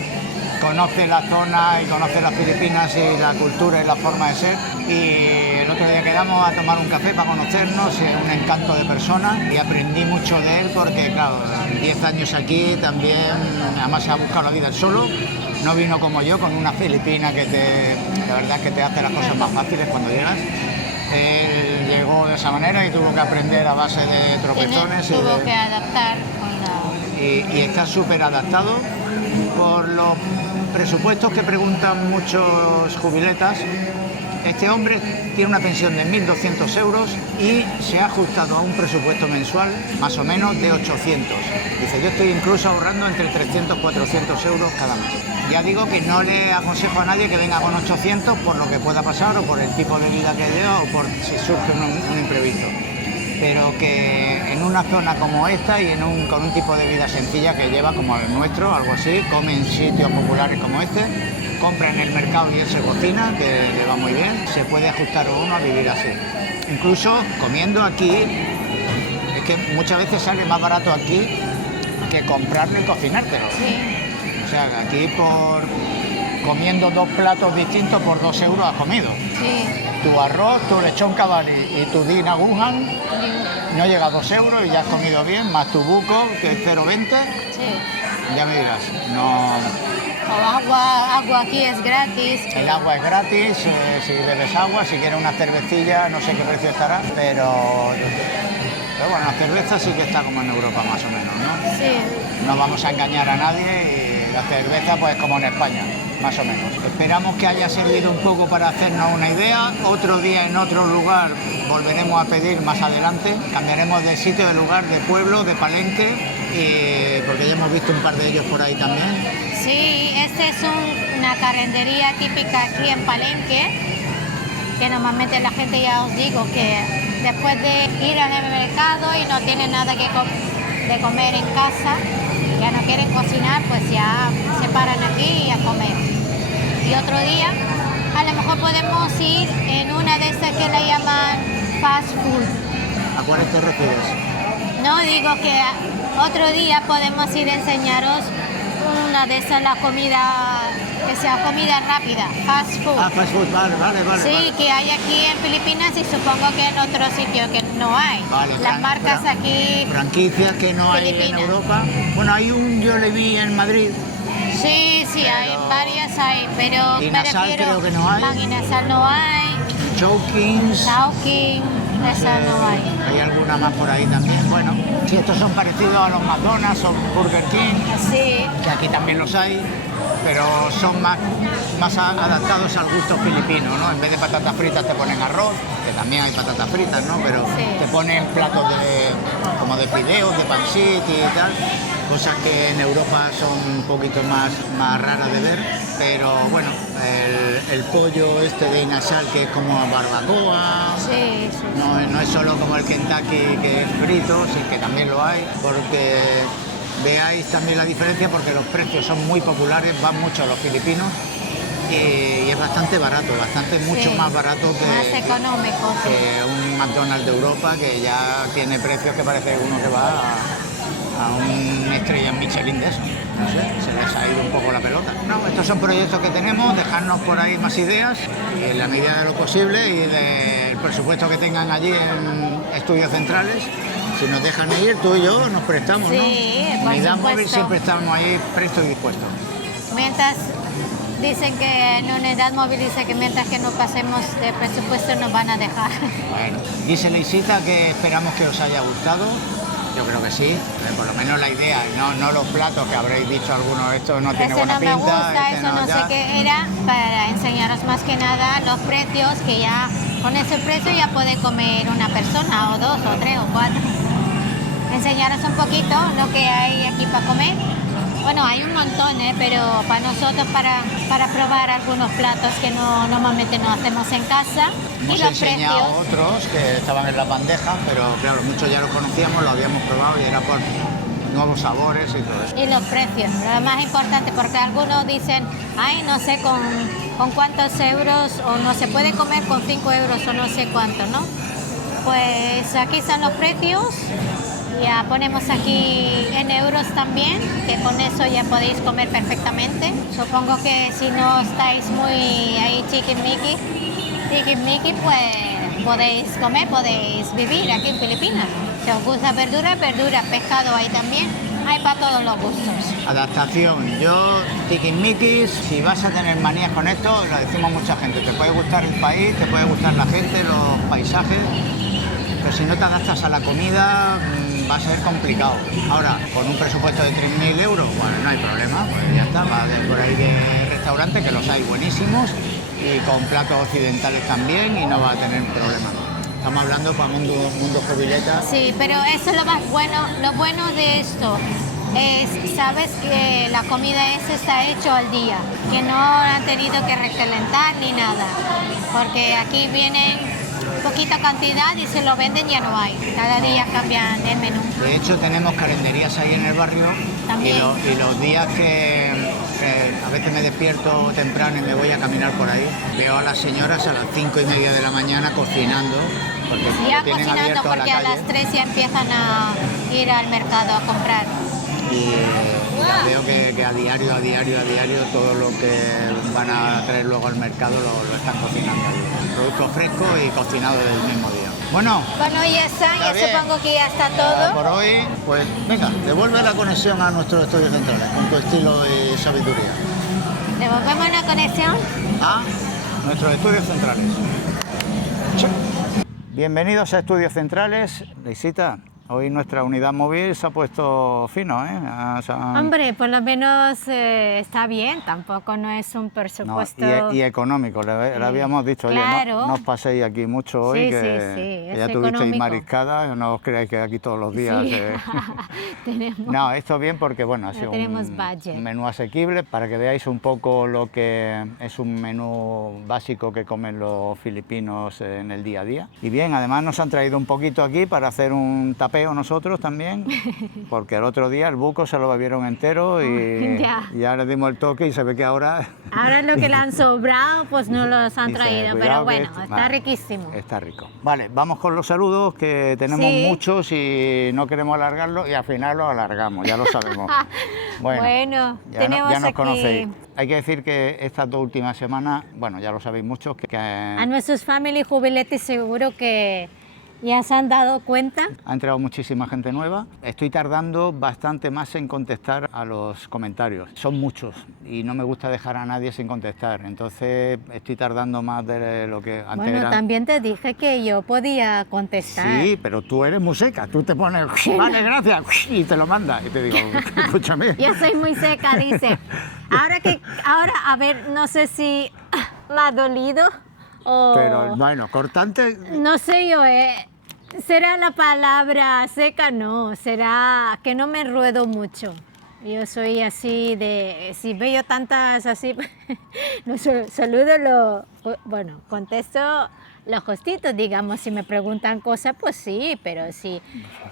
conoce la zona y conoce las Filipinas y la cultura y la forma de ser. Y el otro día quedamos a tomar un café para conocernos, un encanto de persona y aprendí mucho de él porque, claro, 10 años aquí también, además se ha buscado la vida él solo. No vino como yo, con una filipina la verdad es que te hace las cosas más fáciles cuando llegas. Él llegó de esa manera y tuvo que aprender a base de tropezones. Tuvo que adaptar. Y está súper adaptado. Por los presupuestos que preguntan muchos jubiletas, este hombre tiene una pensión de 1.200 euros y se ha ajustado a un presupuesto mensual más o menos de 800. Dice, yo estoy incluso ahorrando entre 300 y 400 euros cada mes. Ya digo que no le aconsejo a nadie que venga con 800 por lo que pueda pasar o por el tipo de vida que lleva o por si surge un imprevisto. Pero que en una zona como esta y con un tipo de vida sencilla que lleva como el nuestro, algo así, come en sitios populares como este, compra en el mercado y él se cocina, que le va muy bien, se puede ajustar uno a vivir así. Incluso comiendo aquí, es que muchas veces sale más barato aquí que comprarlo y cocinártelo. Sí. O sea, aquí comiendo 2 platos distintos por 2 euros has comido. Sí. Tu arroz, tu lechón cabali y tu dina guhan no llega a 2 euros y ya has comido bien, más tu buco, que es 0,20. Sí. Ya me dirás, no... O agua aquí es gratis. El agua es gratis, si bebes agua, si quieres una cervecilla, no sé qué precio estará, pero bueno, la cerveza sí que está como en Europa más o menos, ¿no? Sí. No vamos a engañar a nadie y la cerveza pues como en España, más o menos. Esperamos que haya servido un poco para hacernos una idea. Otro día en otro lugar volveremos a pedir más adelante. Cambiaremos de sitio, de lugar, de pueblo, de palenque, porque ya hemos visto un par de ellos por ahí también. Sí, esta es una carendería típica aquí en Palenque, que normalmente la gente, ya os digo, que después de ir al mercado y no tienen nada de comer en casa, ya no quieren cocinar, pues ya se paran aquí a comer. Y otro día, a lo mejor podemos ir en una de esas que le llaman fast food. ¿A cuáles te refieres? No, digo que otro día podemos ir a enseñaros una de esas, la comida, que sea comida rápida, fast food. Ah, fast food, vale. Sí, vale. que hay aquí en Filipinas y supongo que en otro sitio que no hay. Vale, Las marcas aquí... franquicias que no hay en Filipinas. Europa. Bueno, yo le vi en Madrid, Sí, sí, hay Pero- varias hay, pero Y me nasal refiero, creo que no hay. pan y nasal no hay, Chokings. Chowking, esa no hay. Hay alguna más por ahí también. Bueno, sí, estos son parecidos a los McDonald's o Burger King, Sí, que aquí también los hay, pero son más adaptados al gusto filipino, ¿no? En vez de patatas fritas te ponen arroz, que también hay patatas fritas, ¿no? Pero Sí. te ponen platos como de fideos, de pancit y tal, cosas que en Europa son un poquito más raras de ver, pero bueno, el pollo este de Inasal, que es como barbacoa, sí, sí. no es solo como el Kentucky que es frito, sí que también lo hay, porque veáis también la diferencia, porque los precios son muy populares, van mucho a los filipinos y es bastante barato, mucho Sí. más barato Más económico, sí. que un McDonald's de Europa, que ya tiene precios que parece uno que va a una estrella en Michelin de eso. No sé, se les ha ido un poco la pelota. No, estos son proyectos que tenemos, dejarnos por ahí más ideas y en la medida de lo posible y del presupuesto que tengan allí en estudios centrales. Si nos dejan ir, tú y yo nos prestamos, Sí, ¿no? por Unidad Móvil supuesto. siempre estamos ahí prestos y dispuestos. Mientras dicen que en unidad móvil dice que mientras que no pasemos de presupuesto nos van a dejar. Bueno, Gisela y Sita, que esperamos que os haya gustado. Yo creo que sí, por lo menos la idea, no los platos que habréis dicho algunos, esto no tiene Eso buena no me pinta, gusta, este eso no sé tal. qué era, para enseñaros más que nada los precios, que ya con ese precio ya puede comer una persona, o dos, o tres, o cuatro. Enseñaros un poquito lo que hay aquí para comer. Bueno, hay un montón, pero para nosotros, para probar algunos platos que normalmente no hacemos en casa. Hemos Y los enseñado precios. otros que estaban en la bandeja, pero claro, muchos ya los conocíamos, lo habíamos probado y era por nuevos sabores y todo eso. Y los precios, lo más importante, porque algunos dicen, ay, no sé con cuántos euros, o no se puede comer con 5 euros o no sé cuánto, ¿no? Pues aquí están los precios, ya ponemos aquí en euros también, que con eso ya podéis comer perfectamente. Supongo que si no estáis muy ahí chiquimiqui, pues podéis comer, podéis vivir aquí en Filipinas. Si os gusta verdura, pescado hay también, hay para todos los gustos. Adaptación, yo, tiquismiquis, si vas a tener manías con esto, lo decimos mucha gente, te puede gustar el país, te puede gustar la gente, los paisajes, pero si no te adaptas a la comida va a ser complicado. Ahora, con un presupuesto de 3.000 euros, bueno, no hay problema, pues ya está, va por ahí de restaurantes, que los hay buenísimos, y con platos occidentales también, y no va a tener problema. Estamos hablando para mundo jubileta. Sí, pero eso es lo más bueno, lo bueno de esto es, sabes que la comida esa está hecho al día, que no han tenido que recalentar ni nada, porque aquí vienen poquita cantidad y se lo venden, ya no hay, cada día cambian el menú. De hecho, tenemos calenderías ahí en el barrio También. y los días que a veces me despierto temprano y me voy a caminar por ahí, veo a las señoras a las 5:30 de la mañana cocinando, porque Ya lo tienen cocinando, abierto a la porque a las calle. 3 ya empiezan a ir al mercado a comprar. Y ya veo que a diario todo lo que van a traer luego al mercado lo están cocinando allí. Producto fresco y cocinado del mismo día. Bueno, Bueno, ya está, ya bien. supongo que ya está por todo. hoy, pues venga, devuelve la conexión a nuestros estudios centrales con tu estilo y sabiduría. Devolvemos la conexión. A nuestros estudios centrales. Bienvenidos a Estudios Centrales. Leisita, hoy nuestra unidad móvil se ha puesto fino, ¿eh? Hombre, por lo menos está bien, tampoco no es un No, presupuesto... y económico, le habíamos dicho, oye, Claro. no os paséis aquí mucho hoy, Sí, que, sí, que es ya tuvisteis económico. mariscada, no os creáis que aquí todos los días... Sí. Tenemos... No, esto bien porque bueno, ha Ya sido tenemos budget. un menú asequible para que veáis un poco lo que es un menú básico que comen los filipinos en el día a día. Y bien, además nos han traído un poquito aquí para hacer un tapeo nosotros también, porque el otro día el buco se lo bebieron entero y Ya. ya le dimos el toque y se ve que ahora... Ahora lo que le han sobrado, pues no los han dice, traído, pero "Cuidado que bueno, esto-". está Vale, riquísimo. Está rico. Vale, vamos con los saludos, que tenemos Sí. muchos y no queremos alargarlo y al final lo alargamos, ya lo sabemos. Bueno, ya, tenemos ya nos aquí conocéis. Hay que decir que estas 2 últimas semanas, bueno, ya lo sabéis muchos, que a nuestros family jubiletes seguro que ¿Ya se han dado cuenta? Ha entrado muchísima gente nueva. Estoy tardando bastante más en contestar a los comentarios. Son muchos y no me gusta dejar a nadie sin contestar. Entonces estoy tardando más de lo que antes Bueno, era. también te dije que yo podía contestar. Sí, pero tú eres muy seca. Tú te pones, vale, gracias, y te lo mandas. Y te digo, escúchame. Yo soy muy seca, dice. Ahora, a ver, no sé si me ha dolido o... Pero bueno, cortante. No sé yo, ¿será la palabra seca? No, será que no me ruedo mucho. Yo soy así de, si veo tantas así, no saludo, bueno, contesto los justitos, digamos, si me preguntan cosas, pues sí, pero si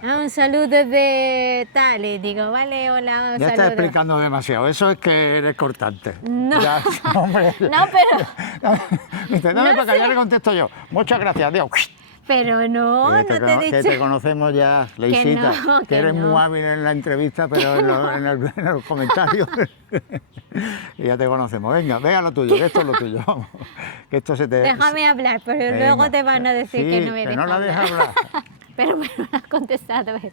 un saludo de tal, y digo, vale, hola, un Ya estás saludo. explicando demasiado. Eso es que eres cortante. No. Ya, hombre. No, pero... Dice, dame No para acá, sé. ya le contesto yo. Muchas gracias, adiós. Pero no, no te he Que dicho. te conocemos ya, Leisita, no, que que eres no. muy hábil en la entrevista, pero en los comentarios. Y ya te conocemos. Venga, ve a lo tuyo, que esto es lo tuyo. Vamos. Que esto se te... Déjame hablar, pero Venga. luego te van a decir Sí, que no me que no la dejas dejas hablar. Pero me lo has contestado él.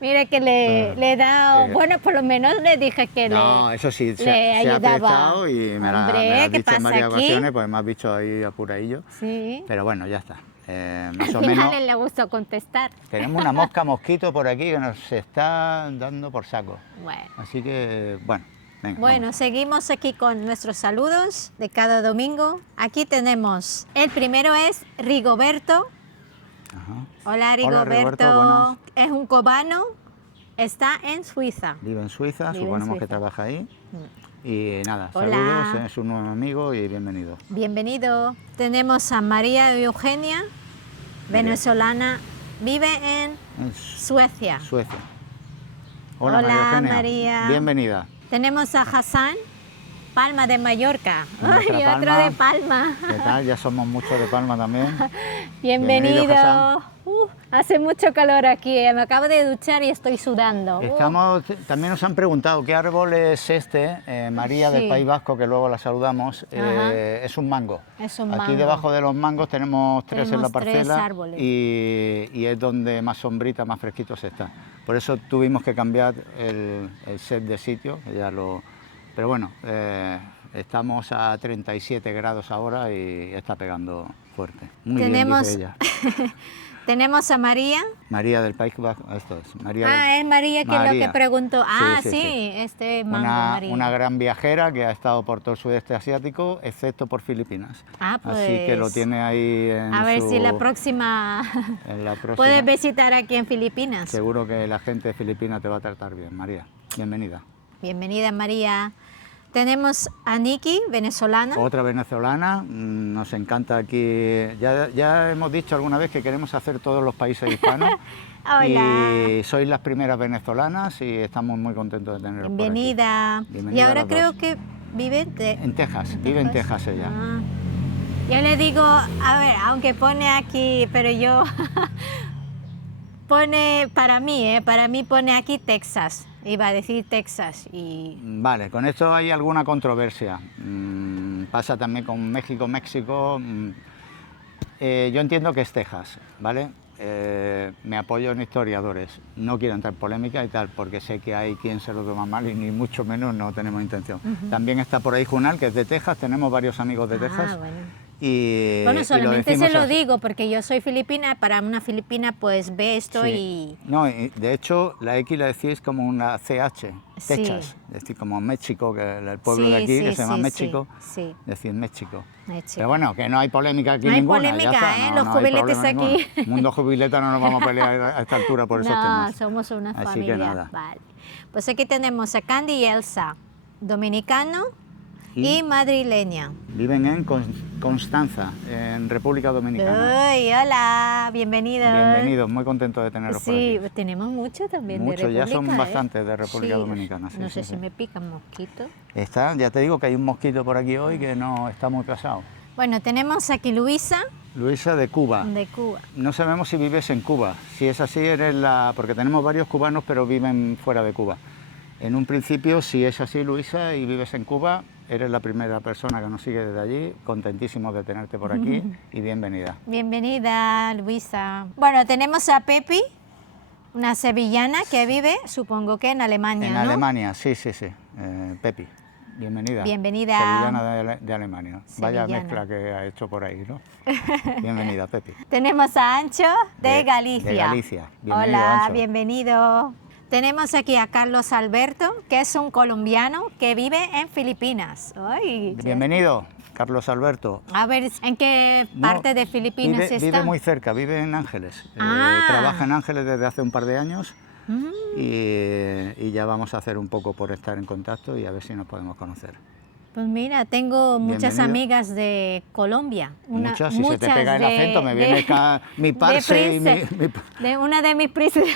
Mire que le he dado, bueno, por lo menos le dije que No, eso sí, le se ha ayudaba. prestado y me la Hombre, has ¿qué dicho en pasa varias aquí? ocasiones, pues me has visto ahí apuradillo. Sí. Pero bueno, ya está. Más o Al menos. final él le gustó contestar. Tenemos una mosca mosquito por aquí que nos está dando por saco. Bueno. Así que, bueno, venga. Bueno, seguimos aquí con nuestros saludos de cada domingo. Aquí tenemos, el primero es Rigoberto. Ajá. Hola Hola, Rigoberto, Rigoberto, buenas. es un cubano, está en Suiza. Vive en Suiza, Vive en suponemos que Suiza. trabaja ahí. Y nada, Hola. saludos, es un nuevo amigo y bienvenido. Bienvenido. Tenemos a María Eugenia, venezolana, vive en Es Suecia. Suecia. Hola, María Eugenia. María. Bienvenida. Tenemos a Hassan, Palma de Mallorca. Nuestra Ay, otro Palma. de Palma. ¿Qué tal? Ya somos muchos de Palma también. Bienvenido. Bienvenido, Hassan. Hace mucho calor aquí, me acabo de duchar y estoy sudando. También nos han preguntado qué árbol es este, María Sí. del País Vasco, que luego la saludamos. Ajá. Es un mango. Es un Aquí mango. debajo de los mangos tenemos tres en la Tenemos tres parcela árboles. y es donde más sombrita, más fresquito se está. Por eso tuvimos que cambiar el set de sitio, pero bueno, estamos a 37 grados ahora y está pegando fuerte. Muy Tenemos, bien, dice ella. tenemos a María. María del País Vasco, esto es. María del- Es María que es lo María. que preguntó. Sí, sí, sí. Este mango, María. Una gran viajera que ha estado por todo el sudeste asiático, excepto por Filipinas. Así que lo Pues, tiene ahí en a ver su- si la próxima en la próxima. puedes visitar aquí en Filipinas. Seguro que la gente de Filipinas te va a tratar bien, María. Bienvenida. Bienvenida, María. Tenemos a Nikki, venezolana. Otra venezolana, nos encanta aquí. Ya hemos dicho alguna vez que queremos hacer todos los países hispanos. Hola. Y sois las primeras venezolanas y estamos muy contentos de teneros por aquí. Bienvenida. Bienvenida Y a ahora las creo dos. que vive En Texas, vive en Texas ella. Ah. Yo le digo, a ver, aunque pone aquí, pero yo pone para mí pone aquí Texas. Iba a decir Texas y Vale, con esto hay alguna controversia. Pasa también con México. Yo entiendo que es Texas, ¿vale? Me apoyo en historiadores. No quiero entrar en polémica y tal, porque sé que hay quien se lo toma mal y ni mucho menos no tenemos intención. También está por ahí Junal, que es de Texas. Tenemos varios amigos de Texas. bueno. Y Bueno, y lo solamente decimos se lo así. digo porque yo soy filipina, para una filipina pues ve esto Sí. y No, y de hecho la X la decís como una CH, Sí. Texas, es decir, como México, que el pueblo Sí, de aquí sí, que se llama sí, México, sí. decir México. México. Pero bueno, que no hay polémica aquí No hay ninguna, polémica, ya está, ¿eh? no, Los no hay jubiletes problema aquí. ninguno. Mundo jubileta no nos vamos a pelear a esta altura por esos No, temas. somos una Así que familia. nada. Vale. Pues aquí tenemos a Candy y Elsa, dominicano y madrileña. Viven en Constanza, en República Dominicana. Uy, hola, bienvenidos. Bienvenidos, muy contentos de tenerlos Sí, por aquí. tenemos mucho también Mucho, de ya República. son bastantes de República Sí, Dominicana, sí, no sí, sé sí. si me pican mosquitos. Ya te digo que hay un mosquito por aquí hoy que no está muy pasado. Bueno, tenemos aquí Luisa, Luisa de Cuba. de Cuba. No sabemos si vives en Cuba. Si es así, porque tenemos varios cubanos, pero viven fuera de Cuba. En un principio, si es así, Luisa, y vives en Cuba, eres la primera persona que nos sigue desde allí, contentísimos de tenerte por aquí y bienvenida. Bienvenida, Luisa. Bueno, tenemos a Pepi, una sevillana que vive, supongo que en Alemania, En ¿no? Alemania, sí, Pepi, bienvenida. Bienvenida. Sevillana de Alemania. Vaya Sevillana. mezcla que ha hecho por ahí, ¿no? Bienvenida, Pepi. Tenemos a Ancho de Galicia. De Galicia. Bienvenido, Hola, Ancho. bienvenido. Tenemos aquí a Carlos Alberto, que es un colombiano que vive en Filipinas. Ay, Bienvenido, Carlos Alberto. a ver, ¿en qué No, parte de Filipinas vive, está? vive muy cerca, vive en Ángeles. Ah. Trabaja en Ángeles desde hace un par de años Mm. y ya vamos a hacer un poco por estar en contacto y a ver si nos podemos conocer. Pues mira, tengo muchas Bienvenido. amigas de Colombia. Muchas, si se te pega el acento, me viene mi parce y de una de mis princesas,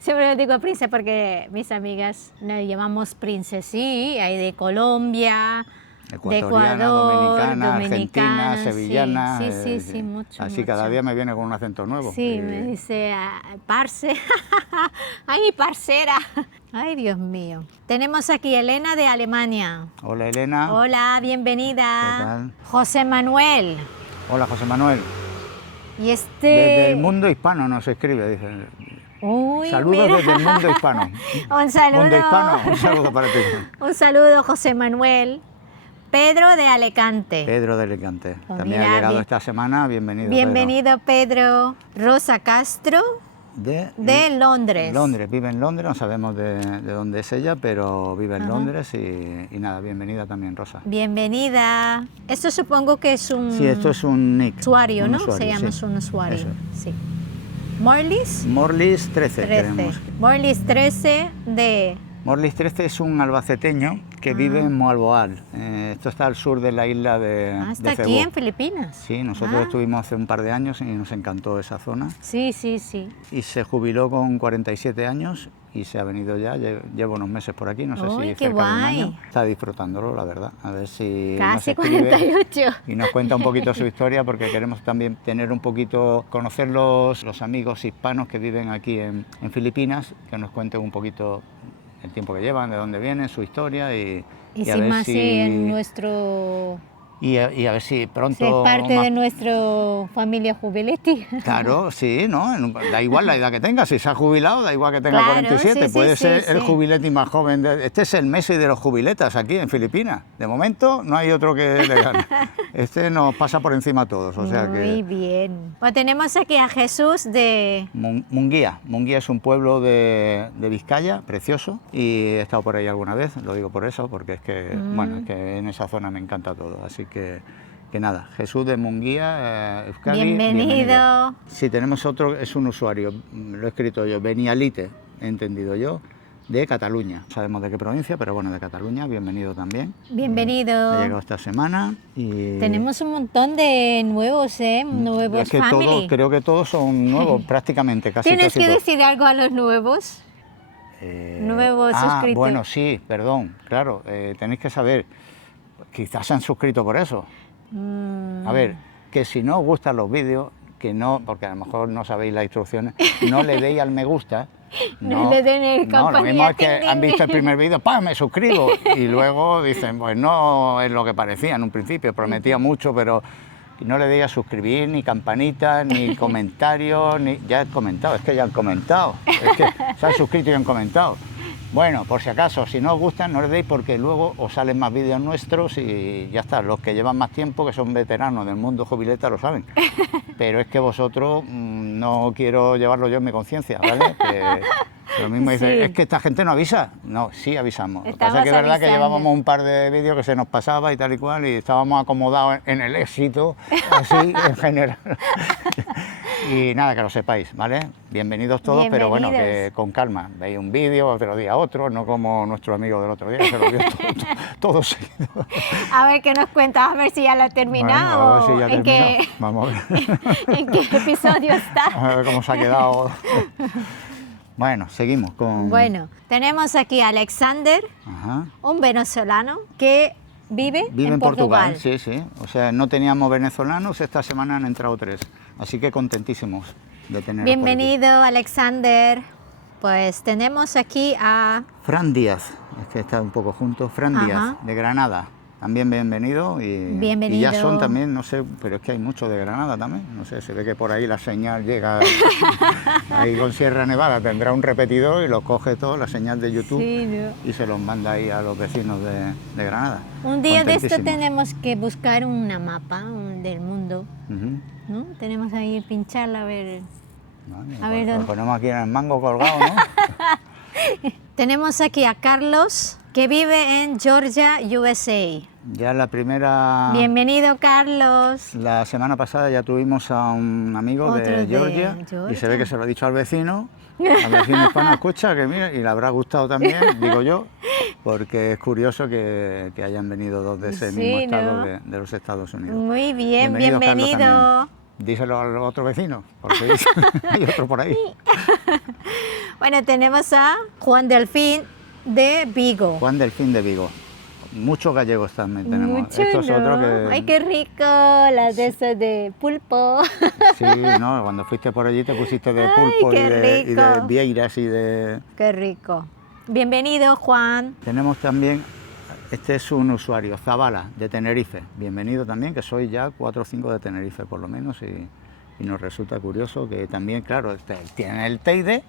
siempre le digo princesa porque mis amigas nos llamamos princesí, hay de Colombia, de ecuatoriana, Ecuador, dominicana, argentina, sí, sevillana. sí, mucho. Así cada mucho. día me viene con un acento nuevo. Sí, Y- me dice, parce, ay, mi parcera, ay, Dios mío. Tenemos aquí Elena de Alemania. Hola Elena. Hola, bienvenida. ¿Qué tal? José Manuel. Hola José Manuel. Y este... Desde el mundo hispano nos escribe, dice. Uy, Saludos mira. desde el mundo hispano. Un saludo. Mundo hispano, un saludo para ti. Un saludo, José Manuel. Pedro de Alicante. Pedro de Alicante. Pues También mira, ha llegado bien. esta semana, bienvenido. Bienvenido, Pedro. Rosa Castro, Pedro. de Londres. Londres, vive en Londres, no sabemos de dónde es ella, pero vive en Ajá. Londres y nada, bienvenida también Rosa. Bienvenida. Esto supongo que es un Sí, esto es un nick. usuario, un ¿no? usuario, Se llama sí. un usuario. Eso. Sí. Morlis Morlis 13 tenemos. Morlis 13 de... Morlis 13 es un albaceteño que vive en Moalboal. Esto está al sur de la isla de Está de aquí Cebú. en Filipinas. Sí, nosotros Ah. estuvimos hace un par de años y nos encantó esa zona. Sí, sí, sí. Y se jubiló con 47 años y se ha venido ya, lleva unos meses por aquí, no sé Uy, si qué cerca de un guay. año. Está disfrutándolo, la verdad. A ver si nos Casi escribe 48. y nos cuenta un poquito su historia, porque queremos también tener un poquito, conocer los amigos hispanos que viven aquí en Filipinas, que nos cuenten un poquito el tiempo que llevan, de dónde vienen, su historia y a sin ver más si... sí, en nuestro... y a ver si pronto... Es parte más- de nuestra familia Jubiletti. Claro, sí, ¿no? Da igual la edad que tenga, si se ha jubilado, da igual que tenga Claro, 47, sí, sí, puede sí, ser sí. el jubileti más joven. Este es el Messi de los jubiletas aquí en Filipinas. De momento no hay otro que le gane. Este nos pasa por encima a todos, o sea Muy que... bien. Pues tenemos aquí a Jesús de... Munguía. Munguía es un pueblo de Vizcaya, precioso, y he estado por ahí alguna vez, lo digo por eso, porque es que, bueno, es que en esa zona me encanta todo, así que nada, Jesús de Munguía, Euskadi, Bienvenido. Sí, tenemos otro, es un usuario, lo he escrito yo, Benialite, he entendido yo, de Cataluña. No sabemos de qué provincia, pero bueno, de Cataluña, bienvenido también. Bienvenido. Ha llegado esta semana y... Tenemos un montón de nuevos, nuevos Es que family. todos, creo que todos son nuevos, prácticamente, casi ¿Tienes casi que todos. decir algo a los nuevos? Nuevos suscriptores. Bueno, sí, perdón, claro, tenéis que saber, quizás se han suscrito por eso. A ver, que si no os gustan los vídeos, que no, porque a lo mejor no sabéis las instrucciones, no le deis al me gusta. No le den el no, lo campanilla, mismo es que tin, tin, han visto el tin. primer vídeo, ¡pam!, me suscribo. Y luego dicen, pues no es lo que parecía en un principio, prometía mucho, pero no le deis a suscribir, ni campanita, ni comentarios, ni... Ya he comentado, es que ya han comentado, es que se han suscrito y han comentado. Bueno, por si acaso, si no os gustan, no le deis porque luego os salen más vídeos nuestros y ya está. Los que llevan más tiempo, que son veteranos del mundo jubileta, lo saben. Pero es que vosotros no quiero llevarlo yo en mi conciencia, ¿vale? Que lo mismo dice, Sí. es que esta gente no avisa. No, sí avisamos. Lo que pasa Estamos es que es verdad que avisando. llevábamos un par de vídeos que se nos pasaba y tal y cual, y estábamos acomodados en el éxito, así en general. Y nada, que lo sepáis, ¿vale? Bienvenidos todos, pero bueno, que Bienvenidos. con calma. Veis un vídeo, otro día otro, no como nuestro amigo del otro día, que se lo vio todo seguido. A ver qué nos cuentas, a ver si ya lo ha terminado Bueno, a ver si ya o en qué, terminó. Vamos a ver. en qué episodio está. A ver cómo se ha quedado. Bueno, seguimos con... Bueno, tenemos aquí a Alexander, Ajá. un venezolano que vive Vive en Portugal, sí, sí. O sea, no teníamos venezolanos, esta semana han entrado 3. Así que contentísimos de tener. Bienvenido, Alexander. Pues tenemos aquí a... Fran Díaz, es que está un poco junto. Fran Ajá. Díaz, de Granada. también bienvenido. Bienvenido. Y ya son también, no sé, pero es que hay mucho de Granada también. No sé, se ve que por ahí la señal llega ahí con Sierra Nevada, tendrá un repetidor y lo coge todo, la señal de YouTube, Sí, ¿no? y se los manda ahí a los vecinos de Granada. Un día de esto Contentísimos. tenemos que buscar una mapa del mundo, Ujú. ¿no? Tenemos ahí pincharla a ver. Vale, A ver, lo ¿dónde? ponemos aquí en el mango colgado, ¿no? Tenemos aquí a Carlos, que vive en Georgia, USA. Ya la primera... Bienvenido, Carlos. La semana pasada ya tuvimos a un amigo Otro de de Georgia, y se Georgia. ve que se lo ha dicho al vecino hispano, escucha, que mira, y le habrá gustado también, digo yo, porque es curioso que hayan venido dos de ese Sí, mismo estado ¿no? de los Estados Unidos. Muy bien, Carlos, bienvenido. también. Díselo al otro vecino, porque hay otro por ahí. Bueno, tenemos a Juan Delfín de Vigo. Juan Delfín de Vigo. Muchos gallegos también tenemos. Mucho, Esto es ¿no? otro que... Ay, qué rico, las de esas de pulpo. Sí, no, cuando fuiste por allí te pusiste de Ay, pulpo y qué de rico. vieiras y de... Qué rico. Bienvenido, Juan. Tenemos también, este es un usuario, Zabala, de Tenerife. Bienvenido también, que soy ya 4 o 5 de Tenerife por lo menos, y nos resulta curioso que también, claro, tiene el Teide,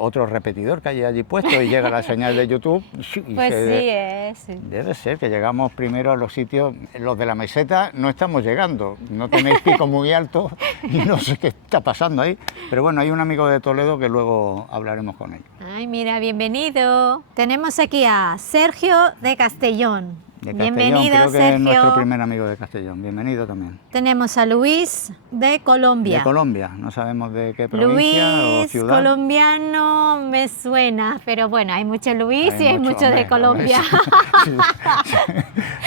otro repetidor que hay allí puesto, y llega la señal de YouTube. Y Pues sí, es. Debe ser que llegamos primero a los sitios, los de la meseta no estamos llegando, no tenéis pico muy alto y no sé qué está pasando ahí, pero bueno, hay un amigo de Toledo que luego hablaremos con él. Ay, mira, bienvenido. Tenemos aquí a Sergio de Castellón. De Castellón, Bienvenido, creo que es nuestro Sergio. primer amigo de Castellón, bienvenido también. Tenemos a Luis de Colombia. De Colombia, no sabemos de qué provincia o Luis, ciudad. colombiano, me suena, pero bueno, hay mucho Luis y hay mucho hombre, de Colombia. hombre,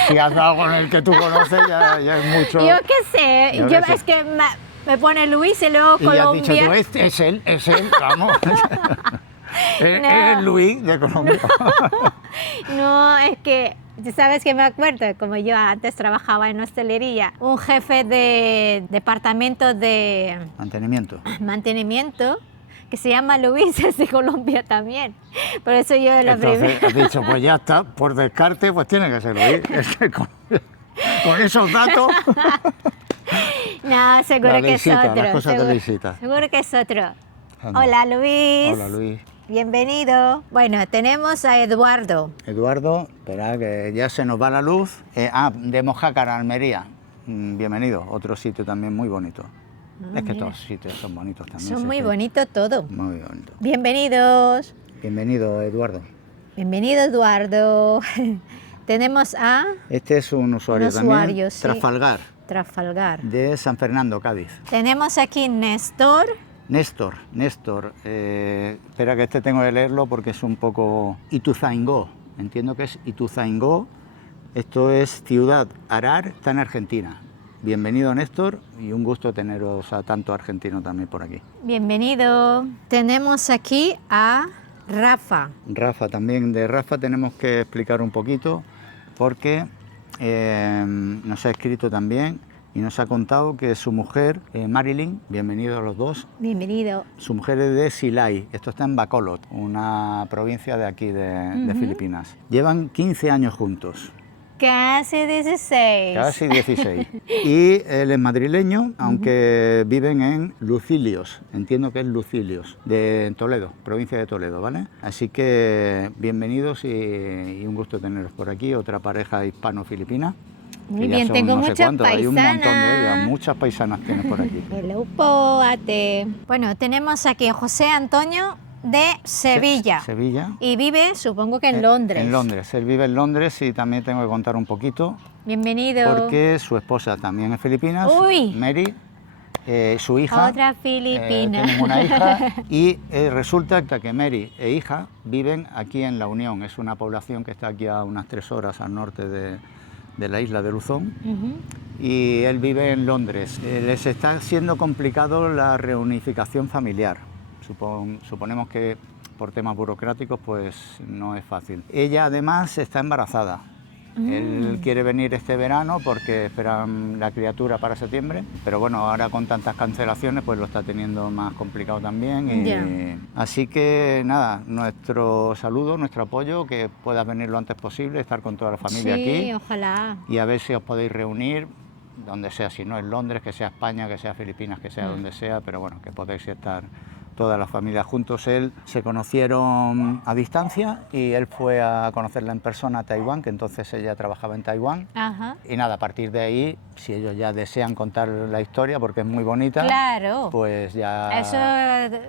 si has dado con el que tú conoces, ya es mucho. Yo qué sé, Yo yo, qué sé. es que me pone Luis y luego Y ya has Colombia. dicho tú, es él, vamos. Es Luis de Colombia. No, es que, tú sabes que me acuerdo, como yo antes trabajaba en hostelería, un jefe de departamento de Mantenimiento. mantenimiento que se llama Luis, es de Colombia también. Por eso yo la Entonces primera. has dicho, pues ya está, por descarte, pues tiene que ser Luis. Es que con esos datos, No, seguro la que es Luisita, otro. las cosas de seguro, Luisita. seguro que es otro. Anda. Hola Luis. Hola Luis. Bienvenido. Bueno, tenemos a Eduardo. Eduardo, espera que ya se nos va la luz. De Mojácar, Almería. Bienvenido, otro sitio también muy bonito. Es que mira. todos los sitios son bonitos también. Son sí, muy sí. bonitos todo. Muy bonito. Bienvenidos. Bienvenido, Eduardo. Bienvenido Eduardo. Tenemos a Este es un usuario, Un también, usuario, sí. Trafalgar, Trafalgar. de San Fernando, Cádiz. Tenemos aquí Néstor. Néstor, espera que este tengo que leerlo porque es un poco Ituzaingó, entiendo que es Ituzaingó, esto es Ciudad Arar, está en Argentina. Bienvenido Néstor y un gusto teneros a tanto argentino también por aquí. Bienvenido. Tenemos aquí a Rafa. Rafa, también de Rafa tenemos que explicar un poquito porque nos ha escrito también y nos ha contado que su mujer, Marilyn, bienvenido a los dos, Bienvenido. su mujer es de Silay, esto está en Bacolod, una provincia de aquí de Filipinas. Llevan 15 años juntos, Casi 16. casi 16. Y él es madrileño, aunque viven en Lucilios, entiendo que es Lucilios, de Toledo, provincia de Toledo, ¿vale? Así que bienvenidos y un gusto teneros por aquí, otra pareja hispano-filipina. Muy que ya bien, son tengo no sé muchas cuántos, hay un montón de paisanas. ellas, muchas paisanas tienes por aquí. Hello, Poate. Bueno, tenemos aquí a José Antonio de Sevilla. Sevilla. Y vive, supongo que en Londres. En Londres, él vive en Londres y también tengo que contar un poquito, Bienvenido. porque su esposa también es filipina, Uy. Mary, su hija. Otra filipina. Tienen una hija y resulta que Mary e hija viven aquí en La Unión, es una población que está aquí a unas 3 horas al norte de la isla de Luzón. Ujú. Y él vive en Londres. Les está siendo complicado la reunificación familiar. Suponemos que por temas burocráticos pues no es fácil. Ella además está embarazada Él quiere venir este verano porque esperan la criatura para septiembre, pero bueno, ahora con tantas cancelaciones pues lo está teniendo más complicado también. Así que nada, nuestro saludo, nuestro apoyo, que puedas venir lo antes posible, estar con toda la familia aquí. Sí, ojalá. Y a ver si os podéis reunir, donde sea, si no en Londres, que sea España, que sea Filipinas, que sea donde sea, pero bueno, que podéis estar toda la familia juntos. Él se conocieron a distancia y él fue a conocerla en persona a Taiwán, que entonces ella trabajaba en Taiwán. Ajá. Y nada, a partir de ahí, si ellos ya desean contar la historia, porque es muy bonita, Claro. pues ya Eso...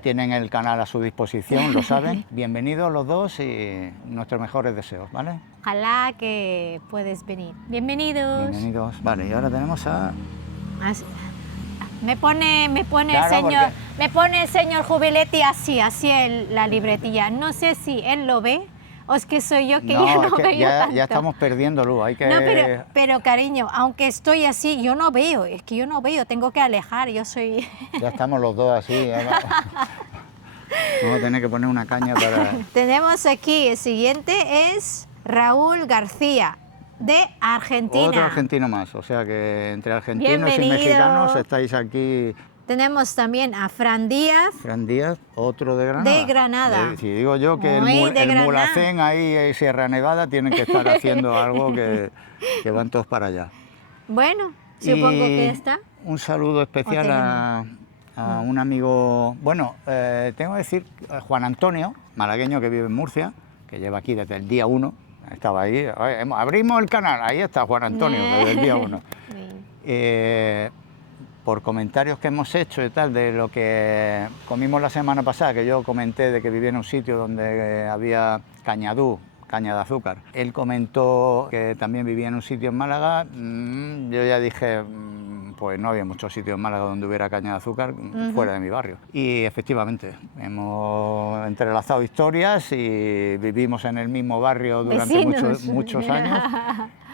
tienen el canal a su disposición, lo saben. Bienvenidos los dos y nuestros mejores deseos, ¿vale? Ojalá que puedes venir. Bienvenidos. Bienvenidos. Vale, y ahora tenemos a... Me pone Claro, señor, me pone el señor Jubiletti así la libretilla. No sé si él lo ve o es que soy yo que ya no es que veo tanto. ya estamos perdiendo luz, hay que... No, pero cariño, aunque estoy así, yo no veo, es que yo no veo, tengo que alejar, yo soy... Ya estamos los dos así. Vamos a tener que poner una caña para... Tenemos aquí, el siguiente es Raúl García, de Argentina. Otro argentino más, o sea que entre argentinos Bienvenido. y mexicanos estáis aquí. Tenemos también a Fran Díaz. Fran Díaz, otro de Granada. De Granada. Si digo yo que Muy el de Granada. Mulhacén ahí en Sierra Nevada tienen que estar haciendo algo que van todos para allá. Bueno, supongo que ya está. Un saludo especial a un amigo, bueno, tengo que decir, Juan Antonio, malagueño que vive en Murcia, que lleva aquí desde el día 1, estaba ahí, abrimos el canal, ahí está Juan Antonio, desde el día 1. Por comentarios que hemos hecho y tal, de lo que comimos la semana pasada, que yo comenté de que vivía en un sitio donde había caña de azúcar. Él comentó que también vivía en un sitio en Málaga, yo ya dije, pues no había muchos sitios en Málaga donde hubiera caña de azúcar fuera de mi barrio. Y efectivamente, hemos entrelazado historias y vivimos en el mismo barrio durante muchos años.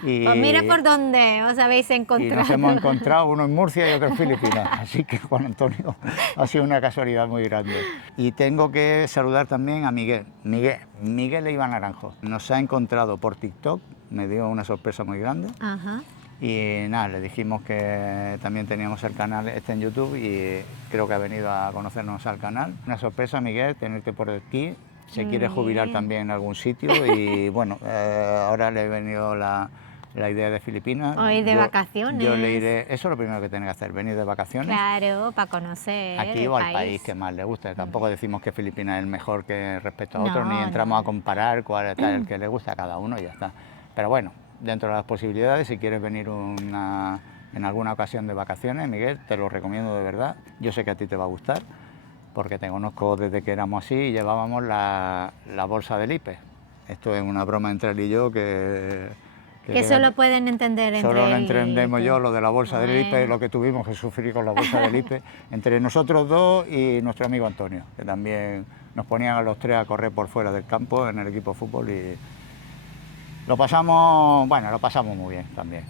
Y, pues mira por dónde os habéis encontrado. Y nos hemos encontrado, uno en Murcia y otro en Filipinas. Así que Juan Antonio ha sido una casualidad muy grande. Y tengo que saludar también a Miguel Iván Naranjo. Nos ha encontrado por TikTok, me dio una sorpresa muy grande. Ajá. Y nada, le dijimos que también teníamos el canal en YouTube y creo que ha venido a conocernos al canal. Una sorpresa, Miguel, tenerte por aquí. Se quiere jubilar también en algún sitio y bueno, ahora le he venido la idea de Filipinas. O ir de vacaciones. Yo le iré, eso es lo primero que tiene que hacer, venir de vacaciones. Claro, para conocer aquí el o al país que más le guste. Tampoco decimos que Filipinas es el mejor que respecto a otros, ni entramos a comparar cuál es el que le gusta a cada uno y ya está. Pero bueno, dentro de las posibilidades, si quieres venir en alguna ocasión de vacaciones, Miguel, te lo recomiendo de verdad. Yo sé que a ti te va a gustar, porque te conozco desde que éramos así y llevábamos la bolsa del IPE. Esto es una broma entre él y yo que solo pueden entender entre solo lo él entendemos yo, lo de la bolsa del IPE, lo que tuvimos que sufrir con la bolsa del IPE, entre nosotros dos y nuestro amigo Antonio, que también nos ponían a los tres a correr por fuera del campo en el equipo de fútbol y lo pasamos muy bien también.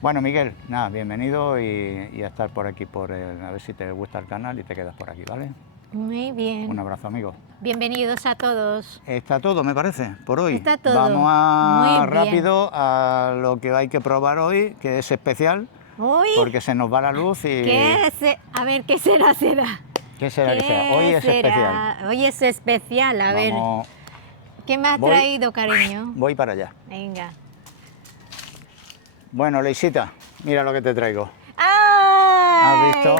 Bueno, Miguel, nada, bienvenido y a estar por aquí, a ver si te gusta el canal y te quedas por aquí, ¿vale? Muy bien. Un abrazo, amigo. Bienvenidos a todos. Está todo, me parece, por hoy. Está todo. Vamos rápido a lo que hay que probar hoy, que es especial, porque se nos va la luz y... A ver, ¿qué será? ¿Qué será? Hoy es especial. Hoy es especial, a ver. ¿Qué me has traído, cariño? Voy para allá. Venga. Bueno, Leisita, mira lo que te traigo. ¡Ay! ¿Has visto?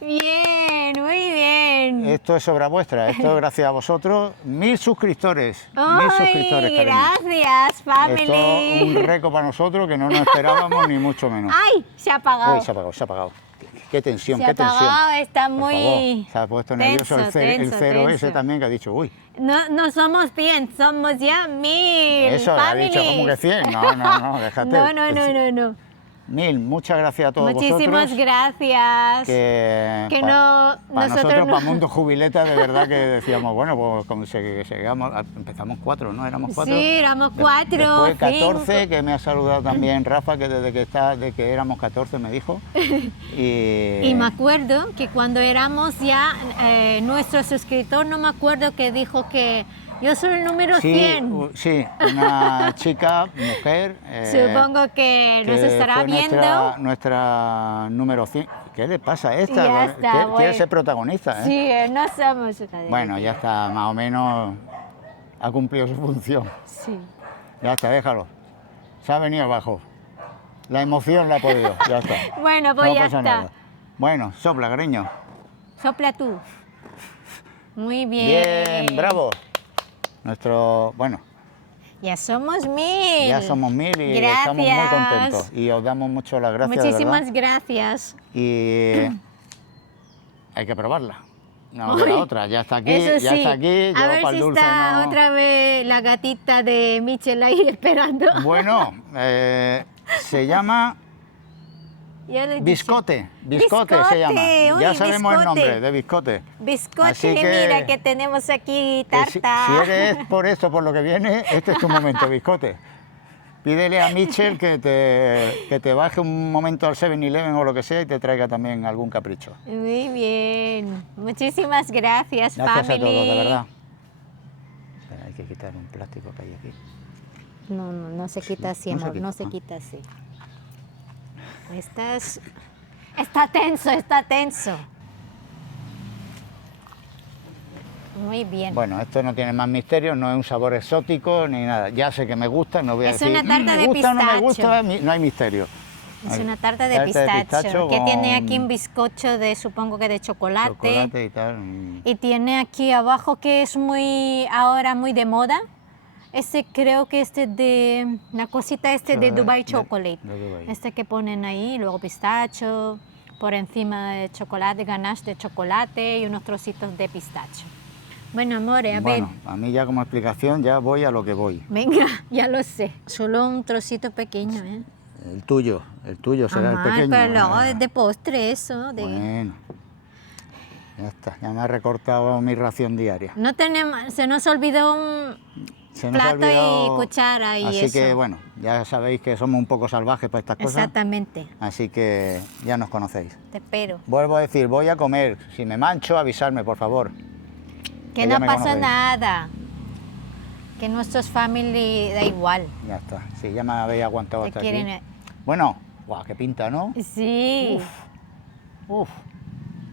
Bien, muy bien. Esto es obra vuestra, esto es gracias a vosotros. 1000 suscriptores. ¡Ay, 1000 suscriptores, cariño. gracias, family! Esto es un récord para nosotros que no nos esperábamos ni mucho menos. ¡Ay! Se ha apagado. Uy, se ha apagado. Qué tensión, qué tensión. Se ha apagado, está muy... Se ha puesto nervioso el cero ese también que ha dicho, uy. No somos 100, somos ya 1000. Eso, ha dicho como que 100. No, déjate. No. 1000, muchas gracias a todos Muchísimas vosotros. gracias. Para nosotros, para Mundo Jubileta, de verdad que decíamos, bueno, pues como empezamos 4, ¿no? Éramos 4. Sí, éramos 4. Después 14, que me ha saludado también Rafa, que desde que éramos 14 me dijo. Y me acuerdo que cuando éramos ya nuestro suscriptor, no me acuerdo que dijo que Yo soy el número Sí, 100. sí, una chica, mujer. Supongo que nos estará fue viendo. Nuestra número 100. ¿Qué le pasa a esta? Ya está, Quiere ser protagonista, ¿eh? Sí, no somos una de Bueno, ellas. ya está, más o menos ha cumplido su función. Sí. Ya está, déjalo. Se ha venido abajo. La emoción la ha podido, ya está. Bueno, pues No ya pasa está. nada. Bueno, sopla, cariño. Sopla tú. Muy bien. Bien, bravo. Nuestro, bueno, Ya somos 1000. ya somos 1000 y Gracias. estamos muy contentos. Y os damos mucho las gracias, de Muchísimas verdad. gracias. Y hay que probarla. No de Uy, la otra, ya está aquí, Eso ya sí. está aquí. A Yo ver para el si dulce está no. otra vez la gatita de Michelle ahí esperando. Bueno, se llama Ya le he dicho. Biscote. Biscote se llama. Biscote, Ya uy, sabemos el Biscote. nombre de Biscote. Biscote, Así que- mira que tenemos aquí Que si tarta. eres por esto, por lo que viene, este es tu momento, Biscote. Pídele a Mitchell que te baje un momento al 7-Eleven o lo que sea y te traiga también algún capricho. Muy bien. Muchísimas gracias, Gracias family. a todos, de verdad. Espera, hay que quitar un plástico que hay aquí. No se quita así, no se amor, quita, no se ah. quita así. Está tenso, está tenso. Muy bien. Bueno, esto no tiene más misterio, no es un sabor exótico ni nada. Ya sé que me gusta, no voy a Es decir una tarta me de gusta o no me pistacho. gusta, no hay misterio. Es Hay una tarta de pistacho, que tiene aquí un bizcocho de, supongo que de chocolate. chocolate y tal. Y tiene aquí abajo que es ahora muy de moda. Creo que de la cosita de Dubai Chocolate. de Dubai. Que ponen ahí, luego pistacho, por encima de chocolate, ganache de chocolate y unos trocitos de pistacho. Bueno, amores, a ver. Bueno, a mí ya como explicación ya voy a lo que voy. Venga, ya lo sé. Solo un trocito pequeño, ¿eh? El tuyo será Amor, el pequeño. pero luego Ah, es de postre eso. Bueno, ya está, ya me ha recortado mi ración diaria. No tenemos, se nos olvidó un Se nos ha plato olvidado, y cuchara y así eso. que bueno, ya sabéis que somos un poco salvajes para estas cosas. Exactamente, Así que ya nos conocéis. te espero. Vuelvo a decir, voy a comer. Si me mancho, avisarme, por favor. Que ya no me pasa conocéis. nada. Que nuestros family da igual. Ya está. Sí, ya me habéis aguantado Te hasta quieren. aquí. Bueno, guau, qué pinta, ¿no? Sí. Uf.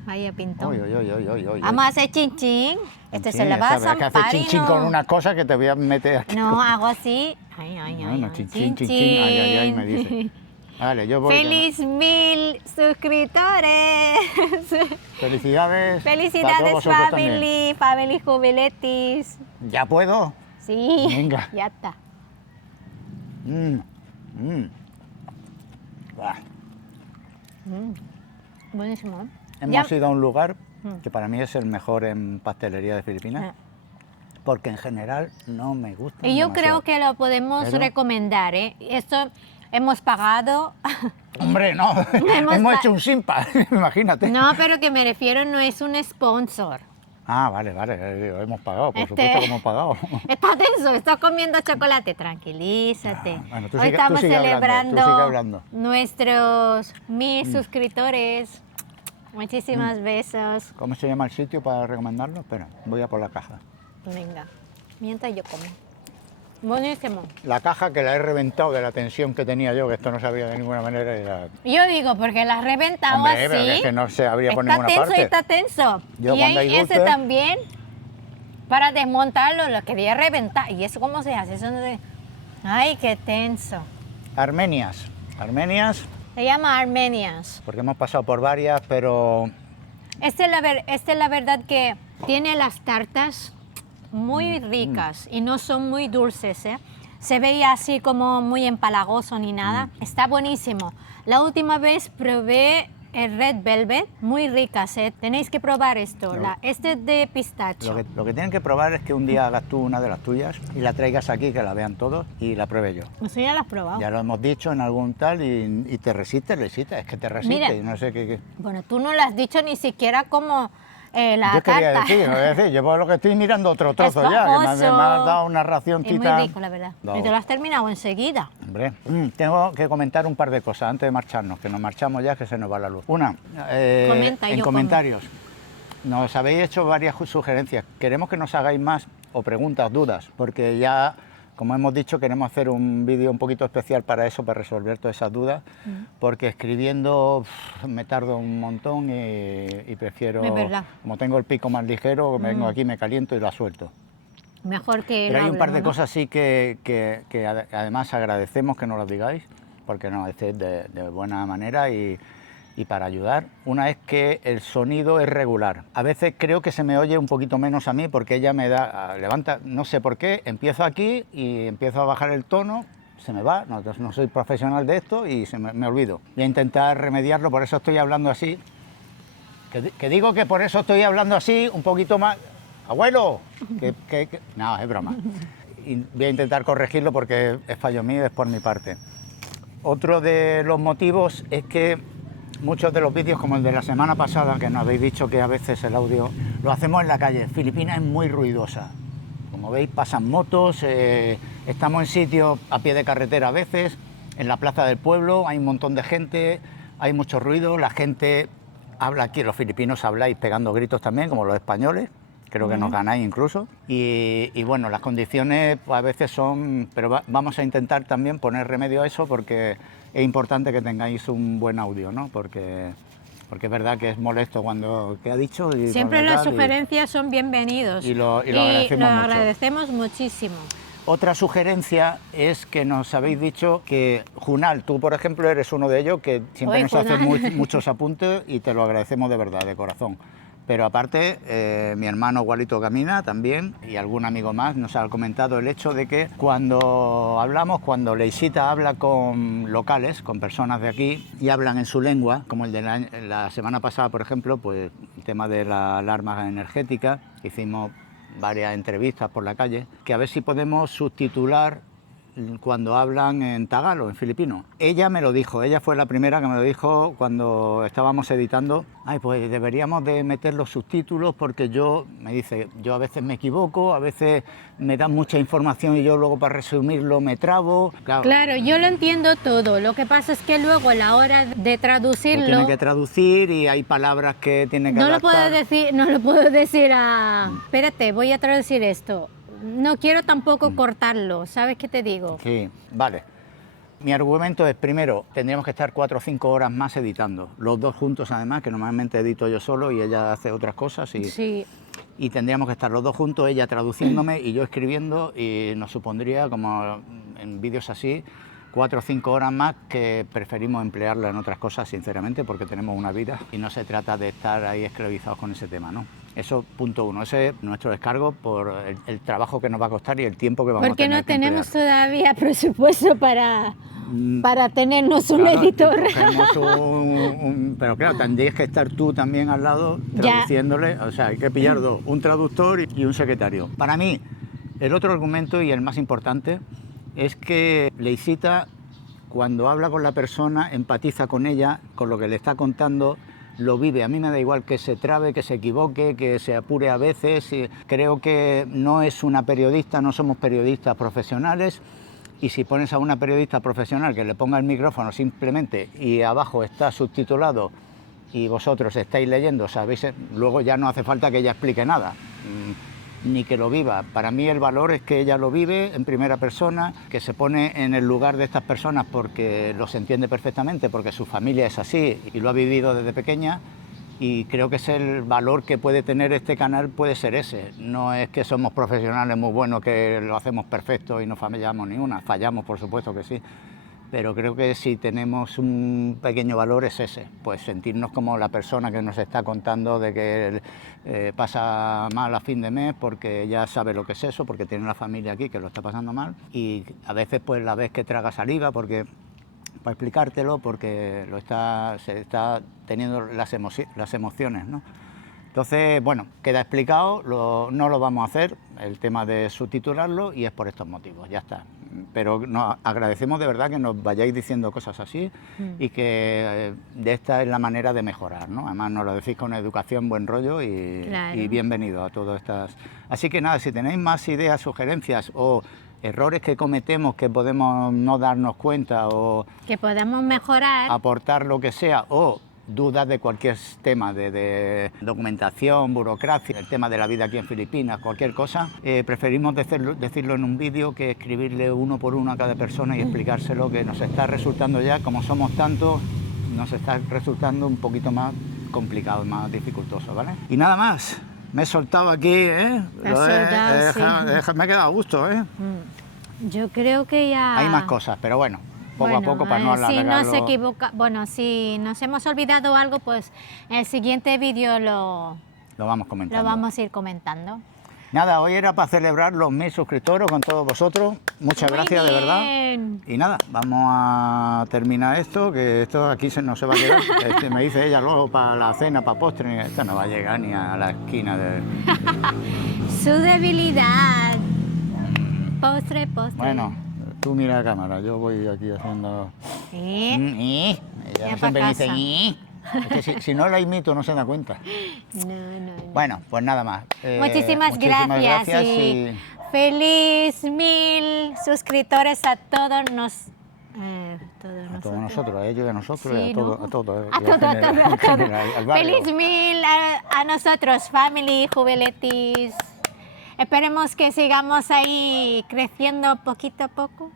Vaya pintón. Uy, uy, uy, uy, uy, uy. Vamos a hacer chin chin. Sí, Se la va a esta vez que hace zampar y chin no. con una cosa que te voy a meter aquí. No, hago así. Ay, ay, ay. Bueno, ay. chin, chin, chin, chin. Ay, ay, ay, me dice. Vale, yo voy. ¡Feliz 1000 suscriptores! Felicidades. para ¡Felicidades, todos vosotros también. family jubiletis! ¿Ya puedo? Sí, Venga. ya está. Mm, mm. Buah. Buenísimo. ¿eh? Hemos ido a un lugar Mm. que para mí es el mejor en pastelería de Filipinas, porque en general no me gusta. Y yo creo que lo podemos Pero- recomendar, ¿eh? Esto hemos pagado. Hombre, no, Hemos hemos pa- hecho un simpa, imagínate. No, pero que me refiero no es un sponsor. Ah, vale, digo, hemos pagado, por Este- supuesto que hemos pagado. Está tenso, estás comiendo chocolate, tranquilízate. Ah, bueno, tú Hoy sigue- tú estamos sigue hablando, tú celebrando sigue hablando. nuestros 1000 suscriptores. Muchísimas besos. ¿Cómo se llama el sitio para recomendarlo? Espera, voy a por la caja. Venga, mientras yo como. Buenísimo. La caja que la he reventado de la tensión que tenía yo, que esto no sabía de ninguna manera. Y la... Yo digo, porque la has reventado Hombre, así. pero es que no se abría por está ninguna tenso parte. y está tenso. Yo y cuando hay hay ese dulce- también, para desmontarlo, lo quería reventar. ¿Y eso cómo se hace? Eso no se... Ay, qué tenso. Armenias. Armenias, Se llama Armenias. porque hemos pasado por varias, pero Esta es la verdad que tiene las tartas muy ricas y no son muy dulces, ¿eh? Se veía así como muy empalagoso ni nada. Está buenísimo. La última vez probé el Red Velvet, muy ricas, ¿eh? Tenéis que probar esto. Yo- Este es de pistacho. lo que tienen que probar es que un día hagas tú una de las tuyas y la traigas aquí, que la vean todos y la pruebe yo. Eso ya lo has probado. Ya lo hemos dicho en algún tal y te resistes, Lesita, es que te resistes, Mira. y no sé qué. Bueno, tú no lo has dicho ni siquiera como la Yo quería tarta. decir, yo por lo que estoy mirando otro trozo ya, que me has Esponjoso. dado una Es racioncita. muy rico, la verdad. No. Y te lo has terminado enseguida. Hombre, tengo que comentar un par de cosas antes de marcharnos, que nos marchamos ya, que se nos va la luz. Una, Comenta, en yo comentarios, nos habéis hecho varias sugerencias. Queremos que nos hagáis más o preguntas, dudas, porque ya, como hemos dicho, queremos hacer un vídeo un poquito especial para eso, para resolver todas esas dudas, porque escribiendo me tardo un montón y prefiero, Es verdad. como tengo el pico más ligero, vengo aquí, me caliento y la suelto. Mejor que Pero lo hay un par de hablemos, ¿no? cosas sí que además agradecemos que nos las digáis, porque nos hacéis de buena manera y para ayudar. Una es que el sonido es regular. A veces creo que se me oye un poquito menos a mí porque ella me levanta, no sé por qué, empiezo aquí y empiezo a bajar el tono, se me va, no soy profesional de esto y me olvido. Voy a intentar remediarlo, por eso estoy hablando así. Que digo que por eso estoy hablando así, un poquito más... ¡Abuelo! No, es broma. Y voy a intentar corregirlo porque es fallo mío, es por mi parte. Otro de los motivos es que muchos de los vídeos, como el de la semana pasada, que nos habéis dicho que a veces el audio lo hacemos en la calle. Filipinas es muy ruidosa. Como veis, pasan motos, estamos en sitios a pie de carretera a veces, en la plaza del pueblo, hay un montón de gente, hay mucho ruido, la gente habla aquí, los filipinos habláis pegando gritos también, como los españoles. Creo que nos ganáis incluso. Y bueno, las condiciones pues, a veces son... Pero vamos a intentar también poner remedio a eso porque es importante que tengáis un buen audio, ¿no? Porque es verdad que es molesto cuando... ¿Qué ha dicho? Y Siempre las tal, sugerencias son bienvenidos. Y lo agradecemos mucho. Agradecemos muchísimo. Otra sugerencia es que nos habéis dicho que Junal, tú por ejemplo eres uno de ellos que siempre Oye, nos haces Junal. muchos apuntes y te lo agradecemos de verdad, de corazón. Pero aparte, mi hermano Gualito Camina también y algún amigo más nos ha comentado el hecho de que cuando Leisita habla con locales, con personas de aquí y hablan en su lengua, como el de la semana pasada, por ejemplo, pues el tema de la alarma energética, hicimos varias entrevistas por la calle, que a ver si podemos subtitular cuando hablan en tagalo, en filipino. Ella me lo dijo, ella fue la primera que me lo dijo cuando estábamos editando. Ay, pues deberíamos de meter los subtítulos porque me dice, yo a veces me equivoco, a veces me dan mucha información y yo luego para resumirlo me trabo. Claro, yo lo entiendo todo, lo que pasa es que luego a la hora de traducirlo... Lo tiene que traducir y hay palabras que tiene que adaptar. No lo puedo decir a... Espérate, voy a traducir esto. No quiero tampoco cortarlo, ¿sabes qué te digo? Sí, vale. Mi argumento es, primero, tendríamos que estar 4 o 5 horas más editando, los dos juntos además, que normalmente edito yo solo y ella hace otras cosas Sí. y tendríamos que estar los dos juntos, ella traduciéndome y yo escribiendo y nos supondría, como en vídeos así, 4 o 5 horas más que preferimos emplearla en otras cosas, sinceramente, porque tenemos una vida y no se trata de estar ahí esclavizados con ese tema, ¿no? Eso, punto uno. Ese es nuestro descargo por el trabajo que nos va a costar y el tiempo que vamos a tener. Porque no tenemos todavía presupuesto para tenernos un Claro, editor. Pero claro, tendrías que estar tú también al lado traduciéndole. O sea, hay que pillar dos, un traductor y un secretario. Para mí, el otro argumento y el más importante es que Leisita, cuando habla con la persona, empatiza con ella, con lo que le está contando, lo vive. A mí me da igual que se trabe, que se equivoque, que se apure a veces. Creo que no es una periodista, no somos periodistas profesionales. Y si pones a una periodista profesional que le ponga el micrófono simplemente y abajo está subtitulado y vosotros estáis leyendo, sabéis, luego ya no hace falta que ella explique nada, ni que lo viva. Para mí el valor es que ella lo vive en primera persona, que se pone en el lugar de estas personas porque los entiende perfectamente, porque su familia es así y lo ha vivido desde pequeña. Y creo que es el valor que puede tener este canal, puede ser ese. No es que somos profesionales muy buenos, que lo hacemos perfecto y no fallamos ni una. Fallamos, por supuesto que sí. Pero creo que si tenemos un pequeño valor es ese, pues sentirnos como la persona que nos está contando de que pasa mal a fin de mes porque ya sabe lo que es eso, porque tiene una familia aquí que lo está pasando mal y a veces pues la ves que traga saliva porque... para explicártelo, porque se está teniendo las emociones, ¿no? Entonces, bueno, queda explicado, no lo vamos a hacer, el tema de subtitularlo, y es por estos motivos, ya está. Pero nos agradecemos de verdad que nos vayáis diciendo cosas así y que de esta es la manera de mejorar, ¿no? Además nos lo decís con educación, buen rollo y bienvenido a todas estas... Así que nada, si tenéis más ideas, sugerencias o errores que cometemos que podemos no darnos cuenta o... que podemos mejorar. Aportar lo que sea o dudas de cualquier tema, de documentación, burocracia, el tema de la vida aquí en Filipinas, cualquier cosa, preferimos decirlo en un vídeo que escribirle uno por uno a cada persona y explicárselo, que nos está resultando ya, como somos tantos, nos está resultando un poquito más complicado, más dificultoso, ¿vale? Y nada más, me he soltado aquí, ¿eh? Te has soltado, sí. Me he quedado a gusto, ¿eh? Yo creo que ya... Hay más cosas, pero bueno, poco a poco para no alargarlo. Si nos hemos olvidado algo, pues el siguiente vídeo lo vamos a ir comentando. Nada, hoy era para celebrar los 1000 suscriptores con todos vosotros. Muchas gracias, de verdad. Y nada, vamos a terminar esto, que esto aquí no se va a quedar. Me dice ella luego para la cena, para postre, esto no va a llegar ni a la esquina de... Su debilidad. Postre. Bueno, tú mira la cámara, yo voy aquí haciendo... Ella Ya siempre pa' dice... casa. Es que si no la imito no se da cuenta. No. Bueno, pues nada más. Muchísimas gracias y feliz 1000 suscriptores a todos a todos nosotros, a ellos y a nosotros, Sí, y ¿no? a todos. A todos. Al barrio. Feliz 1000 a nosotros, family, Jubiletis. Esperemos que sigamos ahí creciendo poquito a poco.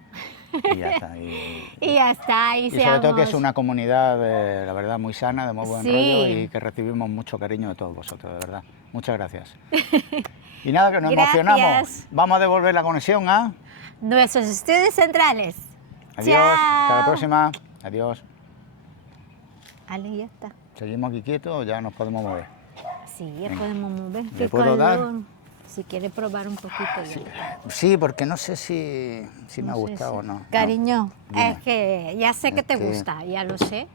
Y ya está. Y ya está. Y sobre todo que es una comunidad, la verdad, muy sana, de muy buen Sí. rollo y que recibimos mucho cariño de todos vosotros, de verdad. Muchas gracias. Y nada, que nos Gracias. emocionamos. Vamos a devolver la conexión a... Nuestros estudios centrales. Adiós, Chao. hasta la próxima. Adiós. Ale, ya está. Seguimos aquí quietos o ya nos podemos mover. Sí, ya podemos mover. ¿Le Qué puedo dar? calor. Si quiere probar un poquito ya. Sí, porque no sé si me ha No sé gustado si- o no. Cariño, Dime. es que ya sé que Es te que- gusta, ya lo sé.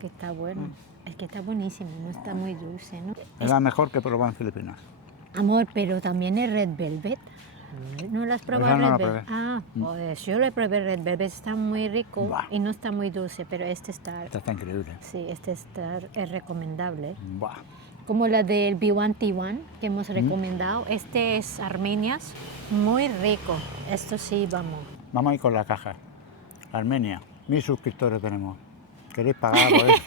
Que está bueno. Es que está buenísimo, no está muy dulce, ¿no? Es la mejor que he probado en Filipinas. Amor, pero también es Red Velvet. ¿No lo has probado Esa no Red la Velvet? probé. Ah, pues yo lo probé Red Velvet, está muy rico Buah. y no está muy dulce, pero este está, Esta está increíble. sí, es recomendable. Buah. Como la del B1T1 que hemos recomendado. Este es Armenias, muy rico. Esto sí, vamos. Vamos a ir con la caja. Armenia, 1000 suscriptores tenemos. ¿Queréis pagar por eso?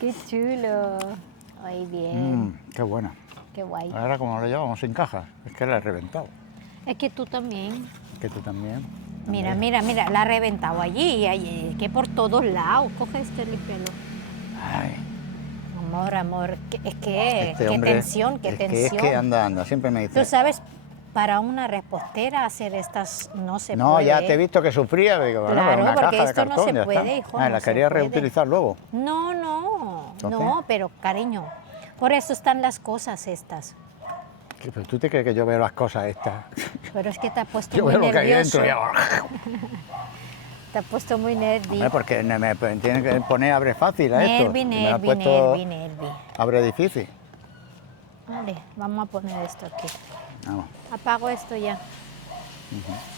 Qué chulo. Muy bien, Qué buena. qué guay. Ahora como lo llevamos sin caja, es que la he reventado. Es que tú también. Que tú también. Mira, la he reventado allí y allí, que por todos lados. Coge este pelo. Ay, Amor, es que, este qué hombre, tensión, qué es tensión. Que anda, siempre me dice. Tú sabes, para una repostera hacer estas no se No, puede. ya te he visto que sufría, digo, bueno, Claro, pero una porque caja de esto no cartón, se ya puede, está. hijo, Ah, no la se quería puede. reutilizar luego. No, ¿Entonces? pero cariño, por eso están las cosas estas. Pero tú te crees que yo veo las cosas estas. Pero es que te has puesto Yo muy veo lo que hay nervioso. dentro Te has puesto muy nervioso. Hombre, porque me tiene que poner abre fácil a esto. Nervi, y me lo ha nervi, puesto nervi, nervi. abre difícil. Vale, vamos a poner esto aquí. Vamos. Apago esto ya.